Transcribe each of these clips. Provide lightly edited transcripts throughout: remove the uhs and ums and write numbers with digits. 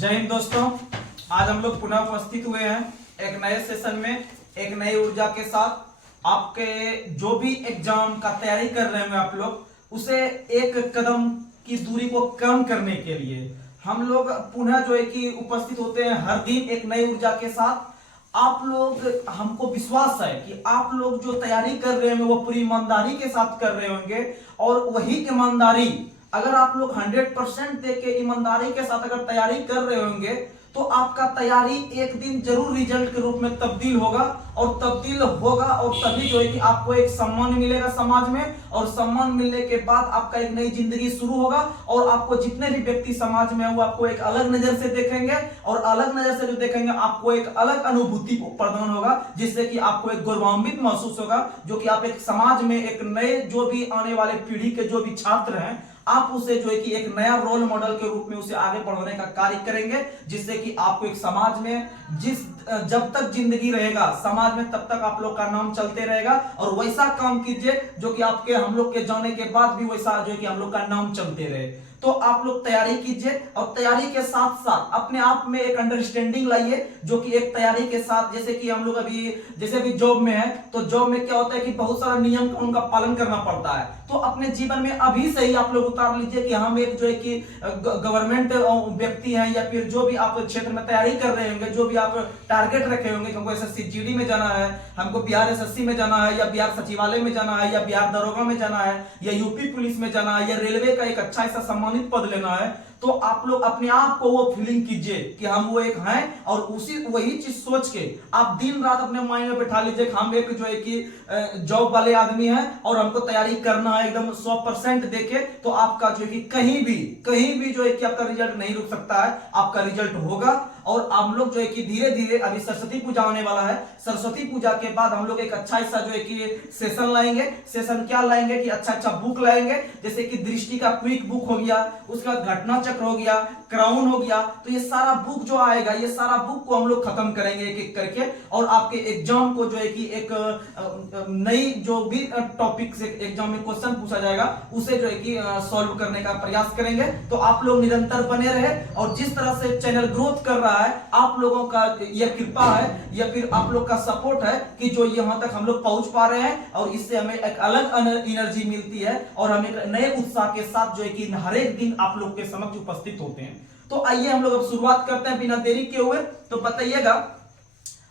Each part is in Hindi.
जय हिंद दोस्तों। आज हम लोग पुनः उपस्थित हुए हैं एक नए सेशन में, एक नई ऊर्जा के साथ। आपके जो भी एग्जाम का तैयारी कर रहे हैं आप लोग, उसे एक कदम की दूरी को कम करने के लिए हम लोग पुनः जो है कि उपस्थित होते हैं हर दिन एक नई ऊर्जा के साथ। आप लोग, हमको विश्वास है कि आप लोग जो तैयारी कर रहे हैं वो पूरी ईमानदारी के साथ कर रहे होंगे, और वही ईमानदारी अगर आप लोग 100% दे के ईमानदारी के साथ अगर तैयारी कर रहे होंगे तो आपका तैयारी एक दिन जरूर रिजल्ट के रूप में तब्दील होगा, और तब्दील होगा और तभी जो है कि आपको एक सम्मान मिलेगा समाज में, और सम्मान मिलने के बाद आपका एक नई जिंदगी शुरू होगा। और आपको जितने भी व्यक्ति समाज में है वो आपको एक अलग नजर से देखेंगे, और अलग नजर से जो देखेंगे आपको एक अलग अनुभूति प्रदान होगा, जिससे कि आपको एक गौरवान्वित महसूस होगा, जो कि आप एक समाज में एक नए जो भी आने वाले पीढ़ी के जो भी छात्र हैं, आप उसे जो है कि एक नया रोल मॉडल के रूप में उसे आगे बढ़ाने का कार्य करेंगे, जिससे कि आपको एक समाज में जब तक जिंदगी रहेगा समाज में तब तक आप लोग का नाम चलते रहेगा। और वैसा काम कीजिए जो कि आपके हम लोग के जाने के बाद भी वैसा जो है कि हम लोग का नाम चलते रहे। तो आप लोग तैयारी कीजिए, और तैयारी के साथ साथ अपने आप में एक अंडरस्टैंडिंग लाइए, जो कि एक तैयारी के साथ, जैसे कि हम लोग अभी जॉब में है, तो जॉब में क्या होता है कि बहुत सारा नियम कानून का पालन करना पड़ता है। तो अपने जीवन में अभी से ही आप लोग उतार लीजिए कि हम एक जो है कि गवर्नमेंट व्यक्ति हैं, या फिर जो भी आप क्षेत्र में तैयारी कर रहे होंगे, जो भी आप टारगेट रखे होंगे, हमको एसएससी जीडी में जाना है, हमको बिहार एसएससी में जाना है, या बिहार सचिवालय में जाना है, या बिहार दरोगा में जाना है, या यूपी पुलिस में जाना है, या रेलवे का एक अच्छा ऐसा सम्मानित पद लेना है, तो आप लोग अपने आप को वो फीलिंग कीजिए कि हम वो एक हैं, और वही चीज सोच के आप दिन रात अपने माइंड में बैठा लीजिए कि हम एक जो है कि जॉब वाले आदमी हैं, और हमको तैयारी करना है एकदम 100% देके। तो आपका जो है कि कहीं भी जो है कि आपका रिजल्ट नहीं रुक सकता है, आपका रिजल्ट होगा। और हम लोग जो है कि धीरे धीरे, अभी सरस्वती पूजा आने वाला है, सरस्वती पूजा के बाद हम लोग एक अच्छा ऐसा जो है कि सेशन लाएंगे। सेशन क्या लाएंगे कि अच्छा बुक लाएंगे, जैसे कि दृष्टि का क्विक बुक हो गया, उसका घटना चक्र हो गया, क्राउन हो गया। तो ये सारा बुक जो आएगा, ये सारा बुक को हम लोग खत्म करेंगे एक एक करके, और आपके एग्जाम को जो है कि एक नई जो भी टॉपिक से एग्जाम में क्वेश्चन पूछा जाएगा उसे जो है कि सॉल्व करने का प्रयास करेंगे। तो आप लोग निरंतर बने रहे, और जिस तरह से चैनल ग्रोथ कर रहा है, आप लोगों का यह कृपा है या फिर आप लोग का सपोर्ट है कि जो यहां तक हम लोग पहुंच पा रहे हैं, और इससे हमें एक अलग एनर्जी मिलती है, और हम एक नए उत्साह के साथ जो है कि हर एक दिन आप लोग के समक्ष उपस्थित होते हैं। तो आइए हम लोग अब शुरुआत करते हैं बिना देरी के हुए। तो बताइएगा,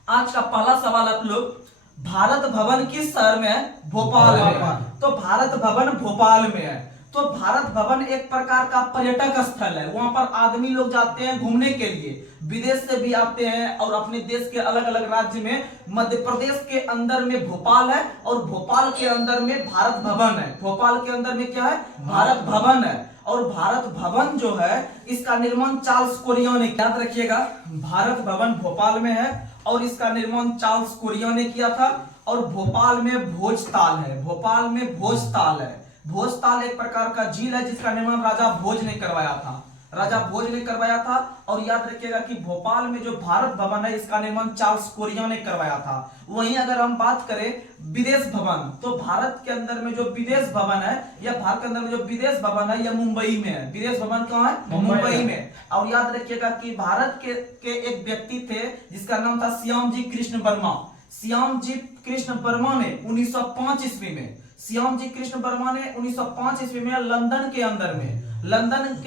आज का पहला सवाल आप लोग, भारत भवन किस शहर में है? भोपाल में। तो भारत भवन भोपाल में है। तो भारत भवन एक प्रकार का पर्यटक स्थल है, वहां पर आदमी लोग जाते हैं घूमने के लिए, विदेश से भी आते हैं, और अपने देश के अलग अलग राज्य में, मध्य प्रदेश के अंदर में भोपाल है, और भोपाल के अंदर में भारत भवन है। भोपाल के अंदर में क्या है? भारत भवन है। और भारत भवन जो है, इसका निर्माण चार्ल्स कोरिया ने, याद रखिएगा, भारत भवन भोपाल में है, और इसका निर्माण चार्ल्स कोरिया ने किया था। और भोपाल में भोजताल है, भोपाल में भोजताल है। भोजताल एक प्रकार का झील है जिसका निर्माण राजा भोज ने करवाया था, राजा भोज ने करवाया था। और याद रखिएगा कि भोपाल में जो भारत भवन है, इसका निर्माण चार्ल्स कोरिया ने करवाया था। वहीं अगर हम बात करें विदेश भवन, तो भारत के अंदर में जो विदेश भवन है, या भारत के अंदर में जो विदेश भवन है, यह मुंबई में है। विदेश भवन कहाँ है? मुंबई में। और याद रखिएगा कि भारत के एक व्यक्ति थे जिसका नाम था श्याम जी कृष्ण वर्मा। श्याम जी कृष्ण वर्मा ने 1905 ईस्वी में, श्याम जी कृष्ण वर्मा ने 1905 ईस्वी में लंदन के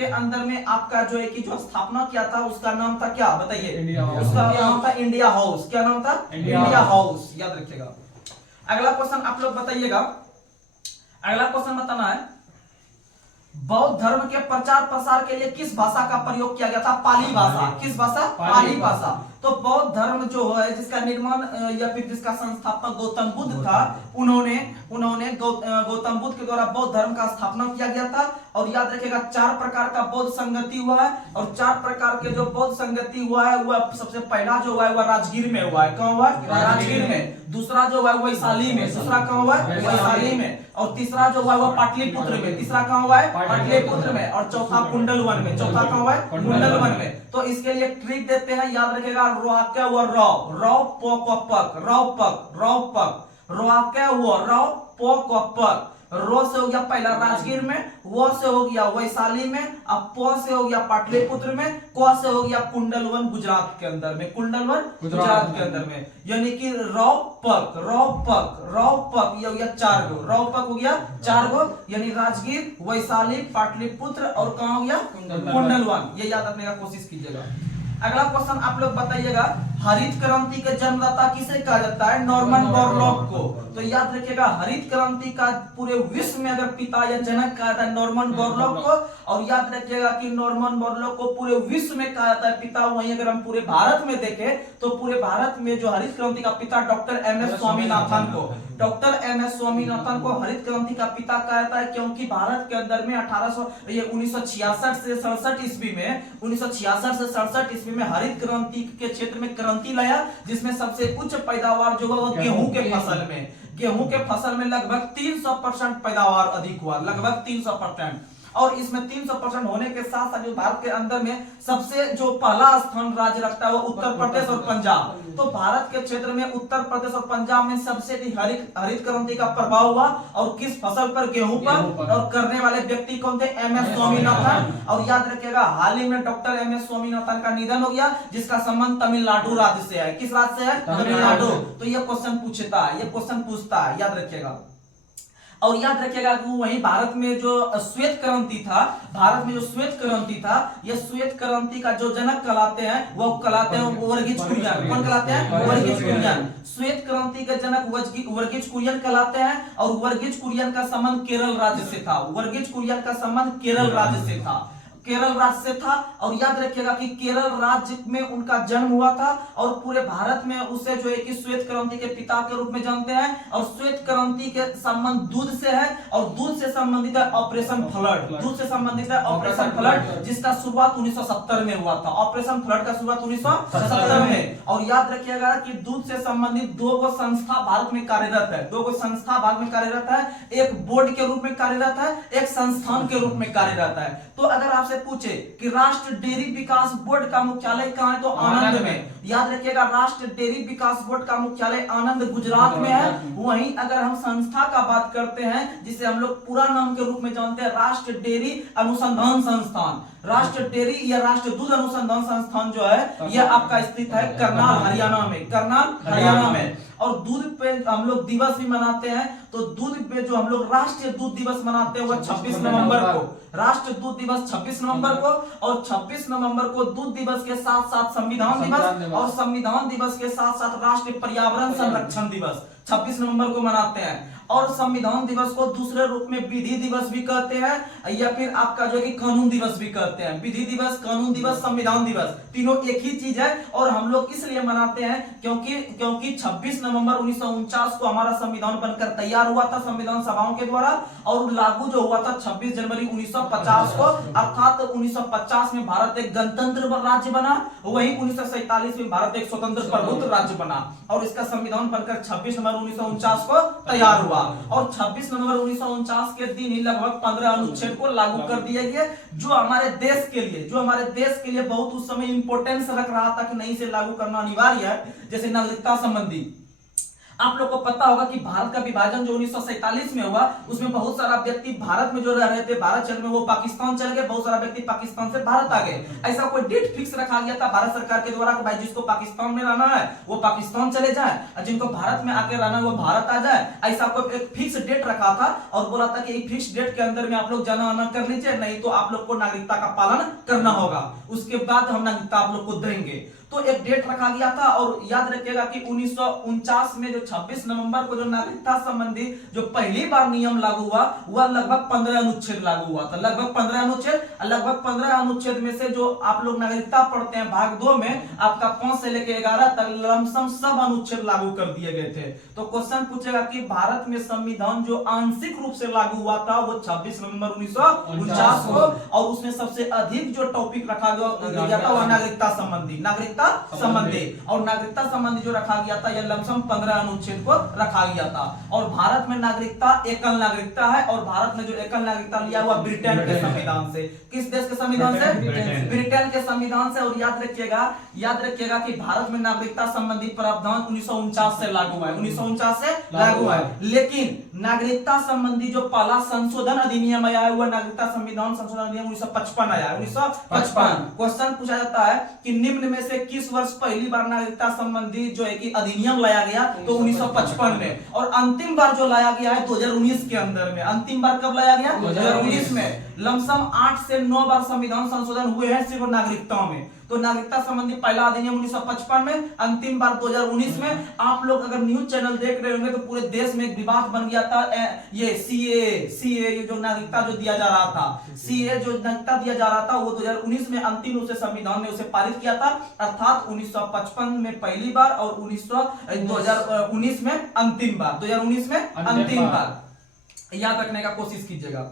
अंदर में आपका जो है कि जो स्थापना किया था, उसका नाम था क्या? बताइए। उसका नाम था इंडिया हाउस। क्या नाम था? India house. याद रखिएगा। अगला क्वेश्चन आप लोग बताइएगा, अगला क्वेश्चन बताना है, बौद्ध धर्म के प्रचार प्रसार के लिए किस भाषा का प्रयोग किया गया था? पाली भाषा। किस भाषा? पाली भाषा। तो बौद्ध धर्म जो है, जिसका निर्माण या फिर जिसका संस्थापक गौतम बुद्ध था, उन्होंने गौतम बुद्ध के द्वारा बौद्ध धर्म का स्थापना किया गया था। और याद रखिएगा, 4 प्रकार का बौद्ध संगति हुआ है, और 4 प्रकार के जो बौद्ध संगति हुआ है, वह सबसे पहला जो हुआ है वह राजगीर में हुआ है। कहाँ हुआ है? राजगीर में। दूसरा जो हुआ है वैशाली में। दूसरा कहाँ हुआ है? वैशाली में। और तीसरा जो हुआ है वह पाटलिपुत्र में। तीसरा कहाँ हुआ है? पाटलिपुत्र में। और चौथा कुंडलवन में। चौथा कहाँ हुआ है? कुंडलवन में। तो इसके लिए ट्रिक देते हैं, याद रखिएगा, क्या हुआ? रौ पक, रो से हो गया पहला राजगीर में, वो से हो गया वैशाली में, अब प से हो गया पाटलिपुत्र में, क से हो गया कुंडलवन गुजरात के अंदर में, कुंडलवन गुजरात के अंदर में। यानी कि रौपक ये हो गया 4 गो, रौपक हो गया 4 गो, यानी राजगीर, वैशाली, पाटलिपुत्र और कहां हो गया कुंडलवन। ये याद रखने का कोशिश कीजिएगा। अगला क्वेश्चन आप लोग बताइएगा, हरित क्रांति के जन्मदाता किसे कहा जाता है? नॉर्मन बोरलॉग को। तो याद रखिएगा, हरित क्रांति का पूरे विश्व में अगर पिता या जनक कहा जाता है नॉर्मन बोरलॉग को, और याद रखिएगा कि नॉर्मन बोरलॉग को पूरे विश्व में कहा जाता है पिता। वहीं अगर हम पूरे भारत में देखें तो पूरे भारत में जो हरित क्रांति का पिता डॉक्टर एम.एस. स्वामीनाथन को, डॉक्टर एम.एस. स्वामीनाथन को हरित क्रांति का पिता कहा जाता है, क्योंकि भारत के अंदर में 1966 से 67 ईस्वी में 1966 से 67 ईस्वी में हरित क्रांति के क्षेत्र में क्रांति लाया, जिसमें सबसे उच्च पैदावार जो हुआ गेहूं के फसल में, गेहूं के फसल में लगभग 300% पैदावार अधिक हुआ, लगभग 300%। और इसमें 300% होने के साथ साथ जो भारत के अंदर में सबसे जो पहला स्थान राज्य रखता है वो उत्तर प्रदेश और पंजाब। तो भारत के क्षेत्र में उत्तर प्रदेश और पंजाब में सबसे अधिक हरित क्रांति का प्रभाव हुआ, और किस फसल पर? गेहूं पर। और करने वाले व्यक्ति कौन थे? एम.एस. स्वामीनाथन। और याद रखिएगा, हाल ही में डॉक्टर एम.एस. स्वामीनाथन का निधन हो गया, जिसका संबंध तमिलनाडु राज्य से है। किस राज्य से है? तमिलनाडु। तो ये क्वेश्चन पूछता है, ये क्वेश्चन पूछता है, याद रखिएगा। और याद रखिएगा कि वहीं भारत में जो श्वेत क्रांति था, भारत में जो श्वेत क्रांति था, ये श्वेत क्रांति का जो जनक कहलाते हैं वो कहलाते हैं वर्गीज कुरियन। कौन कहलाते हैं? वर्गीज कुरियन। श्वेत क्रांति के जनक वर्गीज कुरियन कहलाते हैं, और वर्गीज कुरियन का संबंध केरल राज्य से था। वर्गीज कुरियन का संबंध केरल राज्य से था, केरल राज्य से था। और याद रखिएगा कि केरल राज्य में उनका जन्म हुआ था, और पूरे भारत में उसे जो है कि श्वेत क्रांति के पिता के रूप में जानते हैं। और श्वेत क्रांति के संबंध दूध से है, और दूध से संबंधित है ऑपरेशन फ्लड, दूध से संबंधित है ऑपरेशन फ्लड, जिसका शुरुआत 1970 में हुआ था। ऑपरेशन फ्लड का शुरुआत 1970 में। और याद रखिएगा कि दूध से संबंधित 2 गो संस्था भारत में कार्यरत है, 2 गो संस्था भारत में कार्यरत है। एक बोर्ड के रूप में कार्यरत है, एक संस्थान के रूप में कार्यरत है। तो अगर आपसे पूछे कि राष्ट्रीय डेयरी विकास बोर्ड का मुख्यालय कहां है? तो आनंद में। याद रखिएगा, राष्ट्रीय डेयरी विकास बोर्ड का मुख्यालय आनंद गुजरात में है। वहीं अगर हम संस्था का बात करते हैं, जिसे हम लोग पूरा नाम के रूप में जानते हैं, राष्ट्रीय डेयरी अनुसंधान संस्थान, राष्ट्रीय डेयरी या राष्ट्रीय दूध अनुसंधान संस्थान जो है यह आपका स्थित है करनाल हरियाणा में, करनाल हरियाणा में। और दूध पे हम लोग दिवस भी मनाते हैं, तो दूध पे जो हम लोग राष्ट्रीय दूध दिवस मनाते हैं वो 26 नवंबर को, राष्ट्रीय दूध दिवस 26 नवंबर को। और 26 नवंबर को दूध दिवस के साथ साथ संविधान दिवस, और संविधान दिवस के साथ साथ राष्ट्रीय पर्यावरण संरक्षण दिवस 26 नवंबर को मनाते हैं। और संविधान दिवस को दूसरे रूप में विधि दिवस भी कहते हैं, या फिर आपका जो है कि कानून दिवस भी कहते हैं। विधि दिवस, कानून दिवस, संविधान दिवस, तीनों एक ही चीज है। और हम लोग इसलिए मनाते हैं क्योंकि 26 नवंबर 1949 को हमारा संविधान बनकर तैयार हुआ था संविधान सभाओं के द्वारा, और लागू जो हुआ था 26 जनवरी 1950 को। अर्थात 1950 में भारत एक गणतंत्र राज्य बना, वहीं 1947 में भारत एक स्वतंत्र प्रभुत्व राज्य बना, और इसका संविधान बनकर 26 नवंबर 1949 को तैयार हुआ। और 26 नवंबर 1949 के दिन ही लगभग 15 अनुच्छेद को लागू कर दिया गया, जो हमारे देश के लिए बहुत उस समय इंपॉर्टेंस रख रहा था कि नहीं से लागू करना अनिवार्य है। जैसे नागरिकता संबंधी आप लोग को पता होगा कि भारत का विभाजन जो 1947 में हुआ, उसमें बहुत सारा व्यक्ति भारत में जो रह रहे थे, भारत चल में वो पाकिस्तान चले गए, बहुत सारा व्यक्ति पाकिस्तान से भारत आ गए। ऐसा कोई डेट फिक्स रखा गया था भारत सरकार के द्वारा कि भाई जिसको पाकिस्तान में रहना है वो पाकिस्तान चले जाए, और जिनको भारत में आके रहना है वो भारत आ जाए। ऐसा कोई एक फिक्स डेट रखा था, और बोला था कि फिक्स डेट के अंदर में आप लोग जाना आना कर लीजिए, नहीं तो आप लोग को नागरिकता का पालन करना होगा, उसके बाद हम नागरिकता आप लोग को देंगे। तो एक डेट रखा गया था। और याद रखिएगा कि 1949 में जो 26 नवंबर को जो नागरिकता संबंधी जो पहली बार नियम लागू हुआ, वह लगभग 15 अनुच्छेद लागू हुआ था, लगभग 15 अनुच्छेद में से जो आप लोग नागरिकता पढ़ते हैं भाग 2 में, आपका 5 से लेकर 11 तक लमसम सब अनुच्छेद लागू कर दिए गए थे। तो क्वेश्चन पूछेगा कि भारत में संविधान जो आंशिक रूप से लागू हुआ था वो 26 नवंबर 1949 को, और उसमें सबसे अधिक जो टॉपिक रखा गया था वह नागरिकता संबंधी, नागरिकता नागरिकता संबंधी। और नागरिकता संबंधी जो रखा गया था यह लमसम 15 अनुच्छेद को रखा गया था। और भारत में नागरिकता एकल नागरिकता है, और भारत ने जो एकल नागरिकता लिया हुआ ब्रिटेन के संविधान से। किस देश के संविधान से? ब्रिटेन के संविधान से। और याद रखिएगा कि भारत में नागरिकता संबंधी प्रावधान 1949 से लागू है, 1949 से लागू है। लेकिन नागरिकता संबंधी जो पहला संशोधन अधिनियम आया है वह नागरिकता संविधान संशोधन अधिनियम 1955 आया है, 1955। क्वेश्चन पूछा जाता है कि निम्न में से किस वर्ष पहली बार नागरिकता संबंधी जो है कि अधिनियम लाया गया? तो 1955 में। और अंतिम बार जो लाया गया है 2019 के अंदर में। अंतिम बार कब लाया गया? 2019 में। लमसम 8 से 9 बार संविधान संशोधन हुए हैं सिर्फ नागरिकता में। तो नागरिकता संबंधी पहला अधिनियम 1955 में, अंतिम बार 2019 में। आप लोग अगर न्यूज चैनल देख रहे होंगे तो पूरे देश में एक विवाद बन गया था, ये सीए ये जो नागरिकता जो दिया जा रहा था, सीए जो नागरिकता दिया जा रहा था वो 2019 में अंतिम रूप से संविधान ने उसे पारित किया था। अर्थात 1955 में पहली बार और 2019 में अंतिम बार, 2019 में अंतिम बार। याद रखने का कोशिश कीजिएगा।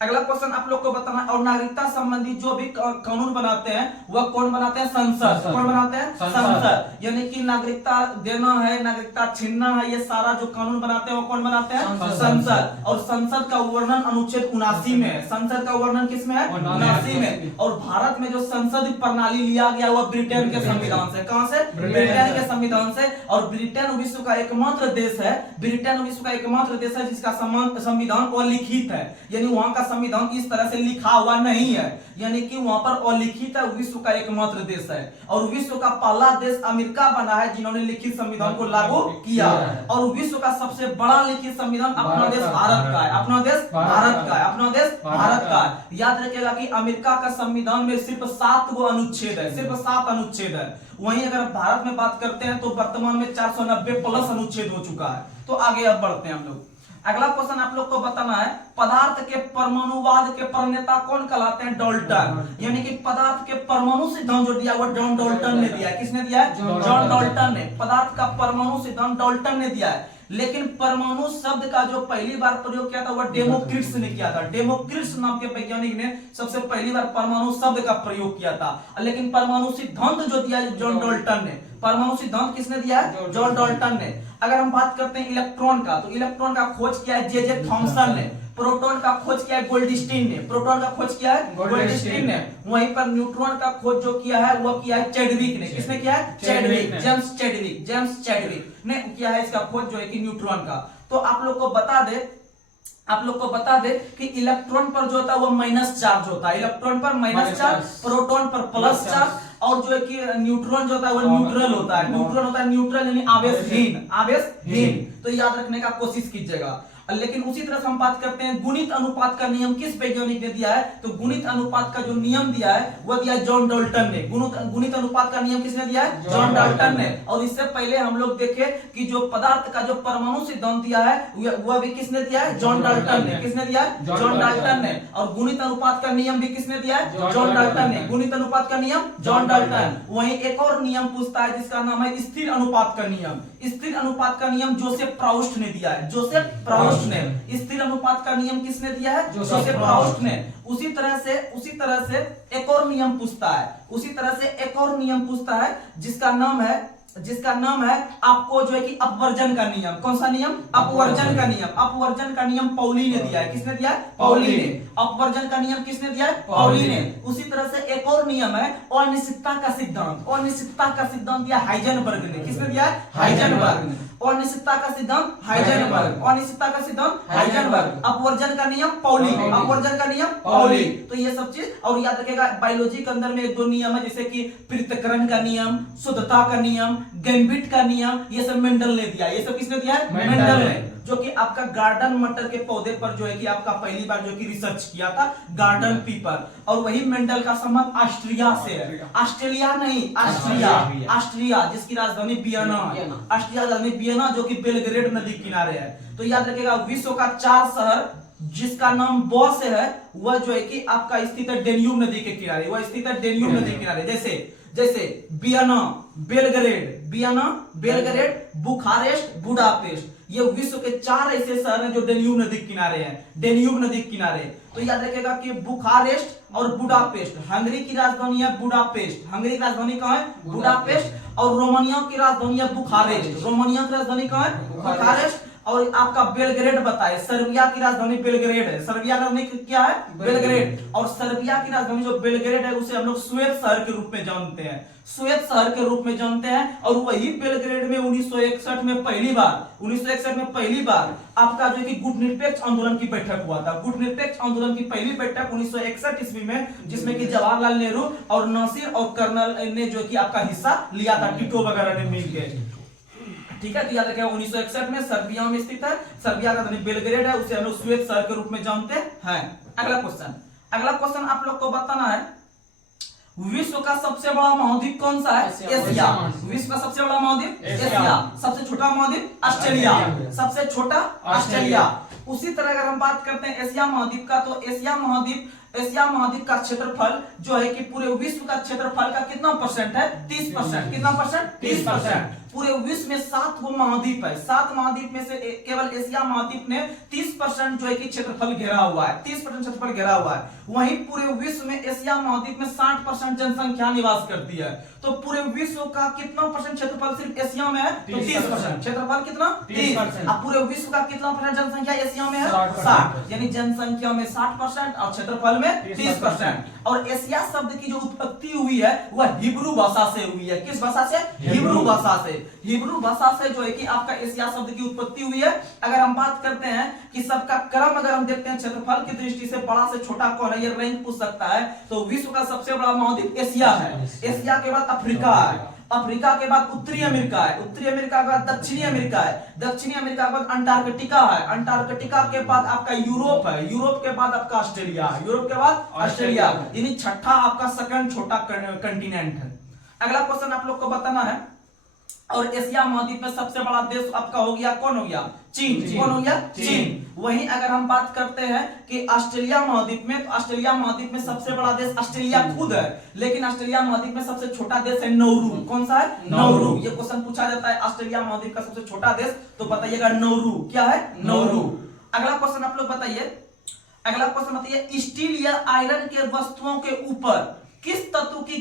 अगला क्वेश्चन आप लोग को बताना है। और नागरिकता संबंधी जो भी कानून बनाते हैं वह कौन बनाते हैं? संसद। कौन बनाते हैं? संसद। यानी कि नागरिकता देना है, नागरिकता छीनना है, ये सारा जो कानून बनाते हैं वो कौन बनाते हैं? संसद। और संसद का वर्णन अनुच्छेद 79 में है। संसद का वर्णन किस में है? 79 में। और भारत में जो संसदीय प्रणाली लिया गया वह ब्रिटेन के संविधान से। कहां से? ब्रिटेन के संविधान से। और ब्रिटेन विश्व का एकमात्र देश है, ब्रिटेन विश्व का एकमात्र देश है जिसका संविधान अलिखित है। यानी वहां का संविधान इस तरह से लिखा हुआ नहीं है, यानी कि वहां पर अलिखित है। विश्व का एकमात्र देश है। और विश्व का पहला देश अमेरिका बना है जिन्होंने लिखित संविधान को लागू किया। और विश्व का सबसे बड़ा लिखित संविधान अपना देश भारत का है, अपना देश भारत का है, अपना देश भारत का है। याद रखिएगा कि अमेरिका का संविधान में सिर्फ 7 गो अनुच्छेद है, सिर्फ 7 अनुच्छेद है। वहीं अगर भारत में बात करते हैं तो वर्तमान में 490 प्लस अनुच्छेद हो चुका है। तो आगे अब बढ़ते हैं हम लोग। अगला क्वेश्चन आप लोग को बताना है, पदार्थ के परमाणुवाद के प्रणेता कौन कहलाते हैं? डाल्टन। यानी कि पदार्थ के परमाणु सिद्धांत जो दिया वो जॉन डाल्टन ने दिया है। किसने दिया है? जॉन डाल्टन ने। पदार्थ का परमाणु सिद्धांत डाल्टन ने दिया है। लेकिन परमाणु शब्द का जो पहली बार प्रयोग किया था वह डेमोक्रिट्स ने किया था। डेमोक्रिट्स नाम के वैज्ञानिक ने सबसे पहली बार परमाणु शब्द का प्रयोग किया था। लेकिन परमाणु सिद्धांत जो दिया है जॉन डाल्टन ने। परमाणु सिद्धांत किसने दिया है? जॉन डाल्टन ने। अगर हम बात करते हैं इलेक्ट्रॉन का, तो इलेक्ट्रॉन का खोज किया है जे थॉमसन ने। प्रोटॉन का खोज किया है गोल्डस्टीन ने। प्रोटॉन का खोज किया है गोल्डस्टीन ने। वहीं पर न्यूट्रॉन का खोज जो किया है वह किया है चैडविक ने। किसने किया है? चैडविक, जेम्स चैडविक ने किया है इसका खोज जो है कि न्यूट्रॉन का। तो आप लोग को बता दे कि इलेक्ट्रॉन पर जो होता है वो माइनस चार्ज होता है, इलेक्ट्रॉन पर माइनस चार्ज, प्रोटॉन पर प्लस चार्ज, और जो है कि न्यूट्रॉन जो होता है वो न्यूट्रल होता है। न्यूट्रल यानी आवेशहीन। तो याद रखने का कोशिश कीजिएगा। लेकिन उसी तरह से हम बात करते हैं गुणित अनुपात का नियम किस वैज्ञानिक ने दिया है? तो गुणित अनुपात का जो नियम दिया है वह दिया है जॉन डाल्टन ने। गुणित अनुपात का नियम किसने दिया है? जॉन डाल्टन ने। और इससे पहले हम लोग देखे कि जो पदार्थ का जो परमाणु सिद्धांत दिया है वह भी किसने दिया है? जॉन डाल्टन ने। किसने दिया है? जॉन डाल्टन ने। और गुणित अनुपात का नियम भी किसने दिया है? जॉन डाल्टन ने। गुणित अनुपात का नियम जॉन डाल्टन। वहीं एक और नियम पूछता है जिसका नाम है स्थिर अनुपात का नियम। स्थिर अनुपात का नियम जोसेफ प्राउस्ट ने दिया है। जोसेफ प्राउस्ट ने। स्थिर अनुपात का नियम किसने दिया है? जोसेफ प्राउस्ट ने। उसी तरह से एक और नियम पूछता है जिसका नाम है आपको जो है कि अपवर्जन का नियम। कौन सा नियम? अपवर्जन का नियम। अपवर्जन का नियम पाउली ने दिया है। किसने दिया है? पाउली ने। अपवर्जन का नियम किसने दिया है? पाउली ने। उसी तरह से एक और नियम है अनिश्चितता का सिद्धांत। अनिश्चितता का सिद्धांत दिया हाइजेनबर्ग ने। किसने दिया है? हाइजेनबर्ग ने। अनिश्चितता का सिद्धांत हाइजेनबर्ग। अनिश्चितता का सिद्धांत हाइजेनबर्ग। अपवर्जन का नियम पाउली। अपवर्जन का नियम पाउली। तो ये सब चीज और याद रखेगा। बायोलॉजी के अंदर में 2 नियम है जैसे कि पृथक्करण का नियम, शुद्धता का नियम, गैम्बिट का नियम, ये सब मेंडल ने दिया। ये सब किसने दिया है? मेंडल ने। जो कि आपका गार्डन मटर के पौधे पर जो है कि आपका पहली बार जो कि रिसर्च किया था गार्डन पीपर। और वही मेंडल का संबंध ऑस्ट्रिया से है। ऑस्ट्रेलिया नहीं, ऑस्ट्रिया जिसकी राजधानी वियना। ऑस्ट्रिया राजधानी वियना जो कि बेलग्रेड नदी किनारे है। तो याद रखिएगा विश्व का 4 शहर जिसका नाम ब से है वह जो है कि आपका स्थित है डेन्यूब नदी के किनारे। वह स्थित है डेन्यूब नदी के किनारे। जैसे वियना, बेलग्रेड, बुखारेस्ट, बुडापेस्ट। ये विश्व के 4 ऐसे शहर हैं जो डेन्यूब नदी के किनारे हैं, डेन्यूब नदी के किनारे। तो याद रखिएगा कि बुखारेस्ट और बुडापेस्ट, हंगरी की राजधानी है बुडापेस्ट, हंगरी की राजधानी कहाँ है? बुडापेस्ट। और रोमानिया की राजधानी है बुखारेस्ट, रोमानिया की राजधानी कहाँ है? बुखारेस्ट। और आपका बेलग्रेड बताए, सर्बिया की राजधानी बेलग्रेड है, सर्बिया की राजधानी क्या है? बेलग्रेड। और सर्बिया की राजधानी जो बेलग्रेड है उसे हम लोग श्वेत शहर के रूप में जानते हैं, श्वेत शहर के रूप में जानते हैं। और वही बेलग्रेड में 1961 में पहली बार आपका जो कि गुटनिरपेक्ष आंदोलन की बैठक हुआ था, गुटनिरपेक्ष आंदोलन की पहली बैठक 1961 ईस्वी में, जिसमें कि जवाहरलाल नेहरू और नासिर और कर्नल ने जो कि आपका हिस्सा लिया था, टिटो वगैरह ने मिलकर। ठीक है, तो याद रखिएगा 1961 में सर्बिया में स्थित है, सर्बिया का राजधानी बेलग्रेड है, उसे हम लोग श्वेत शहर के रूप में जानते हैं। अगला क्वेश्चन आप लोग को बताना है, विश्व का सबसे बड़ा महाद्वीप कौन सा है? एशिया। विश्व का सबसे बड़ा महाद्वीप एशिया। सबसे छोटा महाद्वीप ऑस्ट्रेलिया, सबसे छोटा ऑस्ट्रेलिया। उसी तरह अगर हम बात करते हैं एशिया महाद्वीप का, तो एशिया महाद्वीप का क्षेत्रफल जो है कि पूरे विश्व का क्षेत्रफल का कितना परसेंट है? 30%। कितना परसेंट? 30%। पूरे विश्व में 7 वो महाद्वीप है, 7 महाद्वीप में से केवल एशिया महाद्वीप ने 30% जो है कि क्षेत्रफल घेरा हुआ है, 30% क्षेत्रफल घेरा हुआ है। वहीं पूरे विश्व में एशिया महाद्वीप में 60% जनसंख्या निवास करती है। तो पूरे विश्व का कितना परसेंट क्षेत्रफल सिर्फ एशिया में है? तो 30%। क्षेत्रफल कितना? 30%। अब पूरे विश्व का कितना परसेंट जनसंख्या एशिया में है? 60। यानी जनसंख्या में 60% और क्षेत्रफल में 30%। और एशिया शब्द की जो उत्पत्ति हुई है वह हिब्रू भाषा से हुई है। किस भाषा से? हिब्रू भाषा से। हिब्रू भाषा से जो है कि आपका एशिया शब्द की उत्पत्ति हुई है। अगर हम बात करते हैं कि सबका क्रम अगर हम देखते हैं क्षेत्रफल की दृष्टि से बड़ा से छोटा कौन है, ये रैंक पूछ सकता है, तो विश्व का सबसे बड़ा महाद्वीप एशिया है। एशिया के बाद अफ्रीका है, अफ्रीका के बाद उत्तरी अमेरिका है, उत्तरी अमेरिका के बाद दक्षिणी अमेरिका है, दक्षिणी अमेरिका के बाद अंटार्कटिका है, अंटार्कटिका के बाद आपका यूरोप है, यूरोप के बाद आपका ऑस्ट्रेलिया है, यूरोप के बाद ऑस्ट्रेलिया, यानी छठा आपका सेकंड छोटा कंटिनेंट है। अगला क्वेश्चन आप लोग को बताना है, और एशिया महाद्वीप में सबसे बड़ा देश आपका हो गया, कौन हो गया? चीन। कौन हो गया? चीन। वहीं अगर हम बात करते हैं कि ऑस्ट्रेलिया महाद्वीप में, तो ऑस्ट्रेलिया महाद्वीप में सबसे बड़ा देश ऑस्ट्रेलिया खुद है, लेकिन ऑस्ट्रेलिया महाद्वीप में सबसे छोटा देश है नौरू। कौन सा है? नौरू। ये क्वेश्चन पूछा जाता है, ऑस्ट्रेलिया महाद्वीप का सबसे छोटा देश, तो बताइएगा नौरू। क्या है? नौरू। अगला क्वेश्चन आप लोग बताइए, अगला क्वेश्चन बताइए, स्टील या आयरन के वस्तुओं के ऊपर किस तत्व की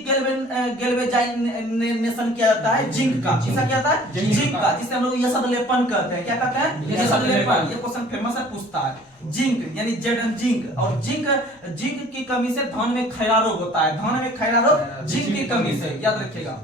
गैल्वेनाइजेशन किया जाता है? जिंक का। किसका किया जाता है? जिंक का, जिसे हम लोग यसद लेपन कहते हैं। क्या कहते हैं? यसद लेपन। ये क्वेश्चन फेमस है, पूछता है। जिंक यानी जिंक, और जिंक की कमी से धान में खैरा रोग होता है, धान में खैरा रोग जिंक की कमी से, याद रखिएगा।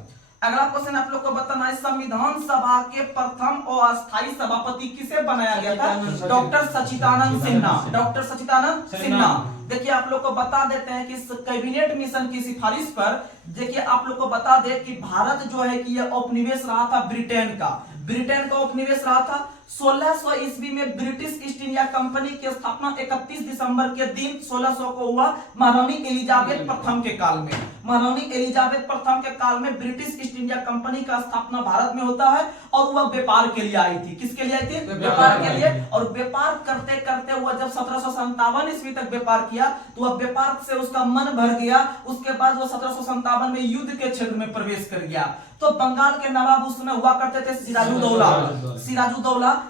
अगला क्वेश्चन आप लोग को बताना है, संविधान सभा के प्रथम और अस्थायी सभापति किसे बनाया गया था? डॉक्टर सच्चिदानंद सिन्हा। डॉक्टर सच्चिदानंद सिन्हा। देखिए आप लोग को बता देते हैं कि कैबिनेट मिशन की सिफारिश पर, देखिए आप लोग को बता दे कि भारत जो है कि यह उपनिवेश रहा था ब्रिटेन का, ब्रिटेन का उपनिवेश रहा था। 1600 ईस्वी में ब्रिटिश ईस्ट इंडिया कंपनी की स्थापना 31 दिसंबर के दिन 1600 को हुआ, महारानी एलिजाबेथ प्रथम के काल में। महारानी एलिजाबेथ प्रथम के काल में ब्रिटिश ईस्ट इंडिया कंपनी का स्थापना भारत में होता है, और वह व्यापार के लिए आई थी। किसके लिए आई थी? व्यापार के लिए। और व्यापार करते करते हुआ जब 1757 ईस्वी तक व्यापार किया, तो वह व्यापार से उसका मन भर गया। उसके बाद वो 1757 में युद्ध के क्षेत्र में प्रवेश कर गया। तो बंगाल के नवाब उस समय हुआ करते थे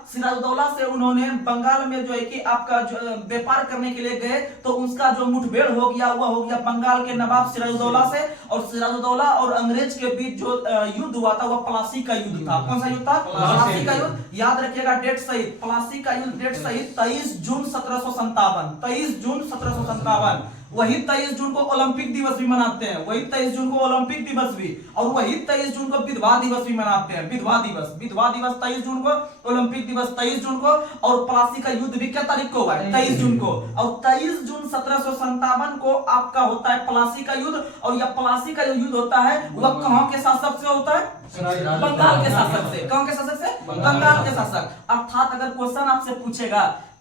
सिराजुद्दौला से उन्होंने बंगाल में जो है कि आपका जो व्यापार करने के लिए गए, तो उसका जो मुठभेड़ हो गया वह हो गया बंगाल के नवाब सिराजुद्दौला से। और सिराजुद्दौला और अंग्रेज के बीच जो युद्ध हुआ था वह प्लासी का युद्ध था। कौन सा युद्ध था? प्लासी का युद्ध। याद रखिएगा डेट सहित, प्लासी का युद्ध डेट सहित 23 जून 1757, 23 जून 1757। वही 23 जून को ओलंपिक दिवस भी मनाते हैं, वही 23 जून को ओलंपिक दिवस भी, और वही 23 जून को विधवा दिवस भी मनाते हैं। विधवा दिवस 23 जून को, ओलंपिक दिवस 23 जून को, और प्लासी का युद्ध भी क्या तारीख को हुआ है? 23 जून को। और 23 जून 1757 को आपका होता है प्लासी का युद्ध। और यह प्लासी का जो युद्ध होता है वह कहां के शासक से होता है? बंगाल के शासक से। कहां के शासक से? बंगाल के शासक। अर्थात अगर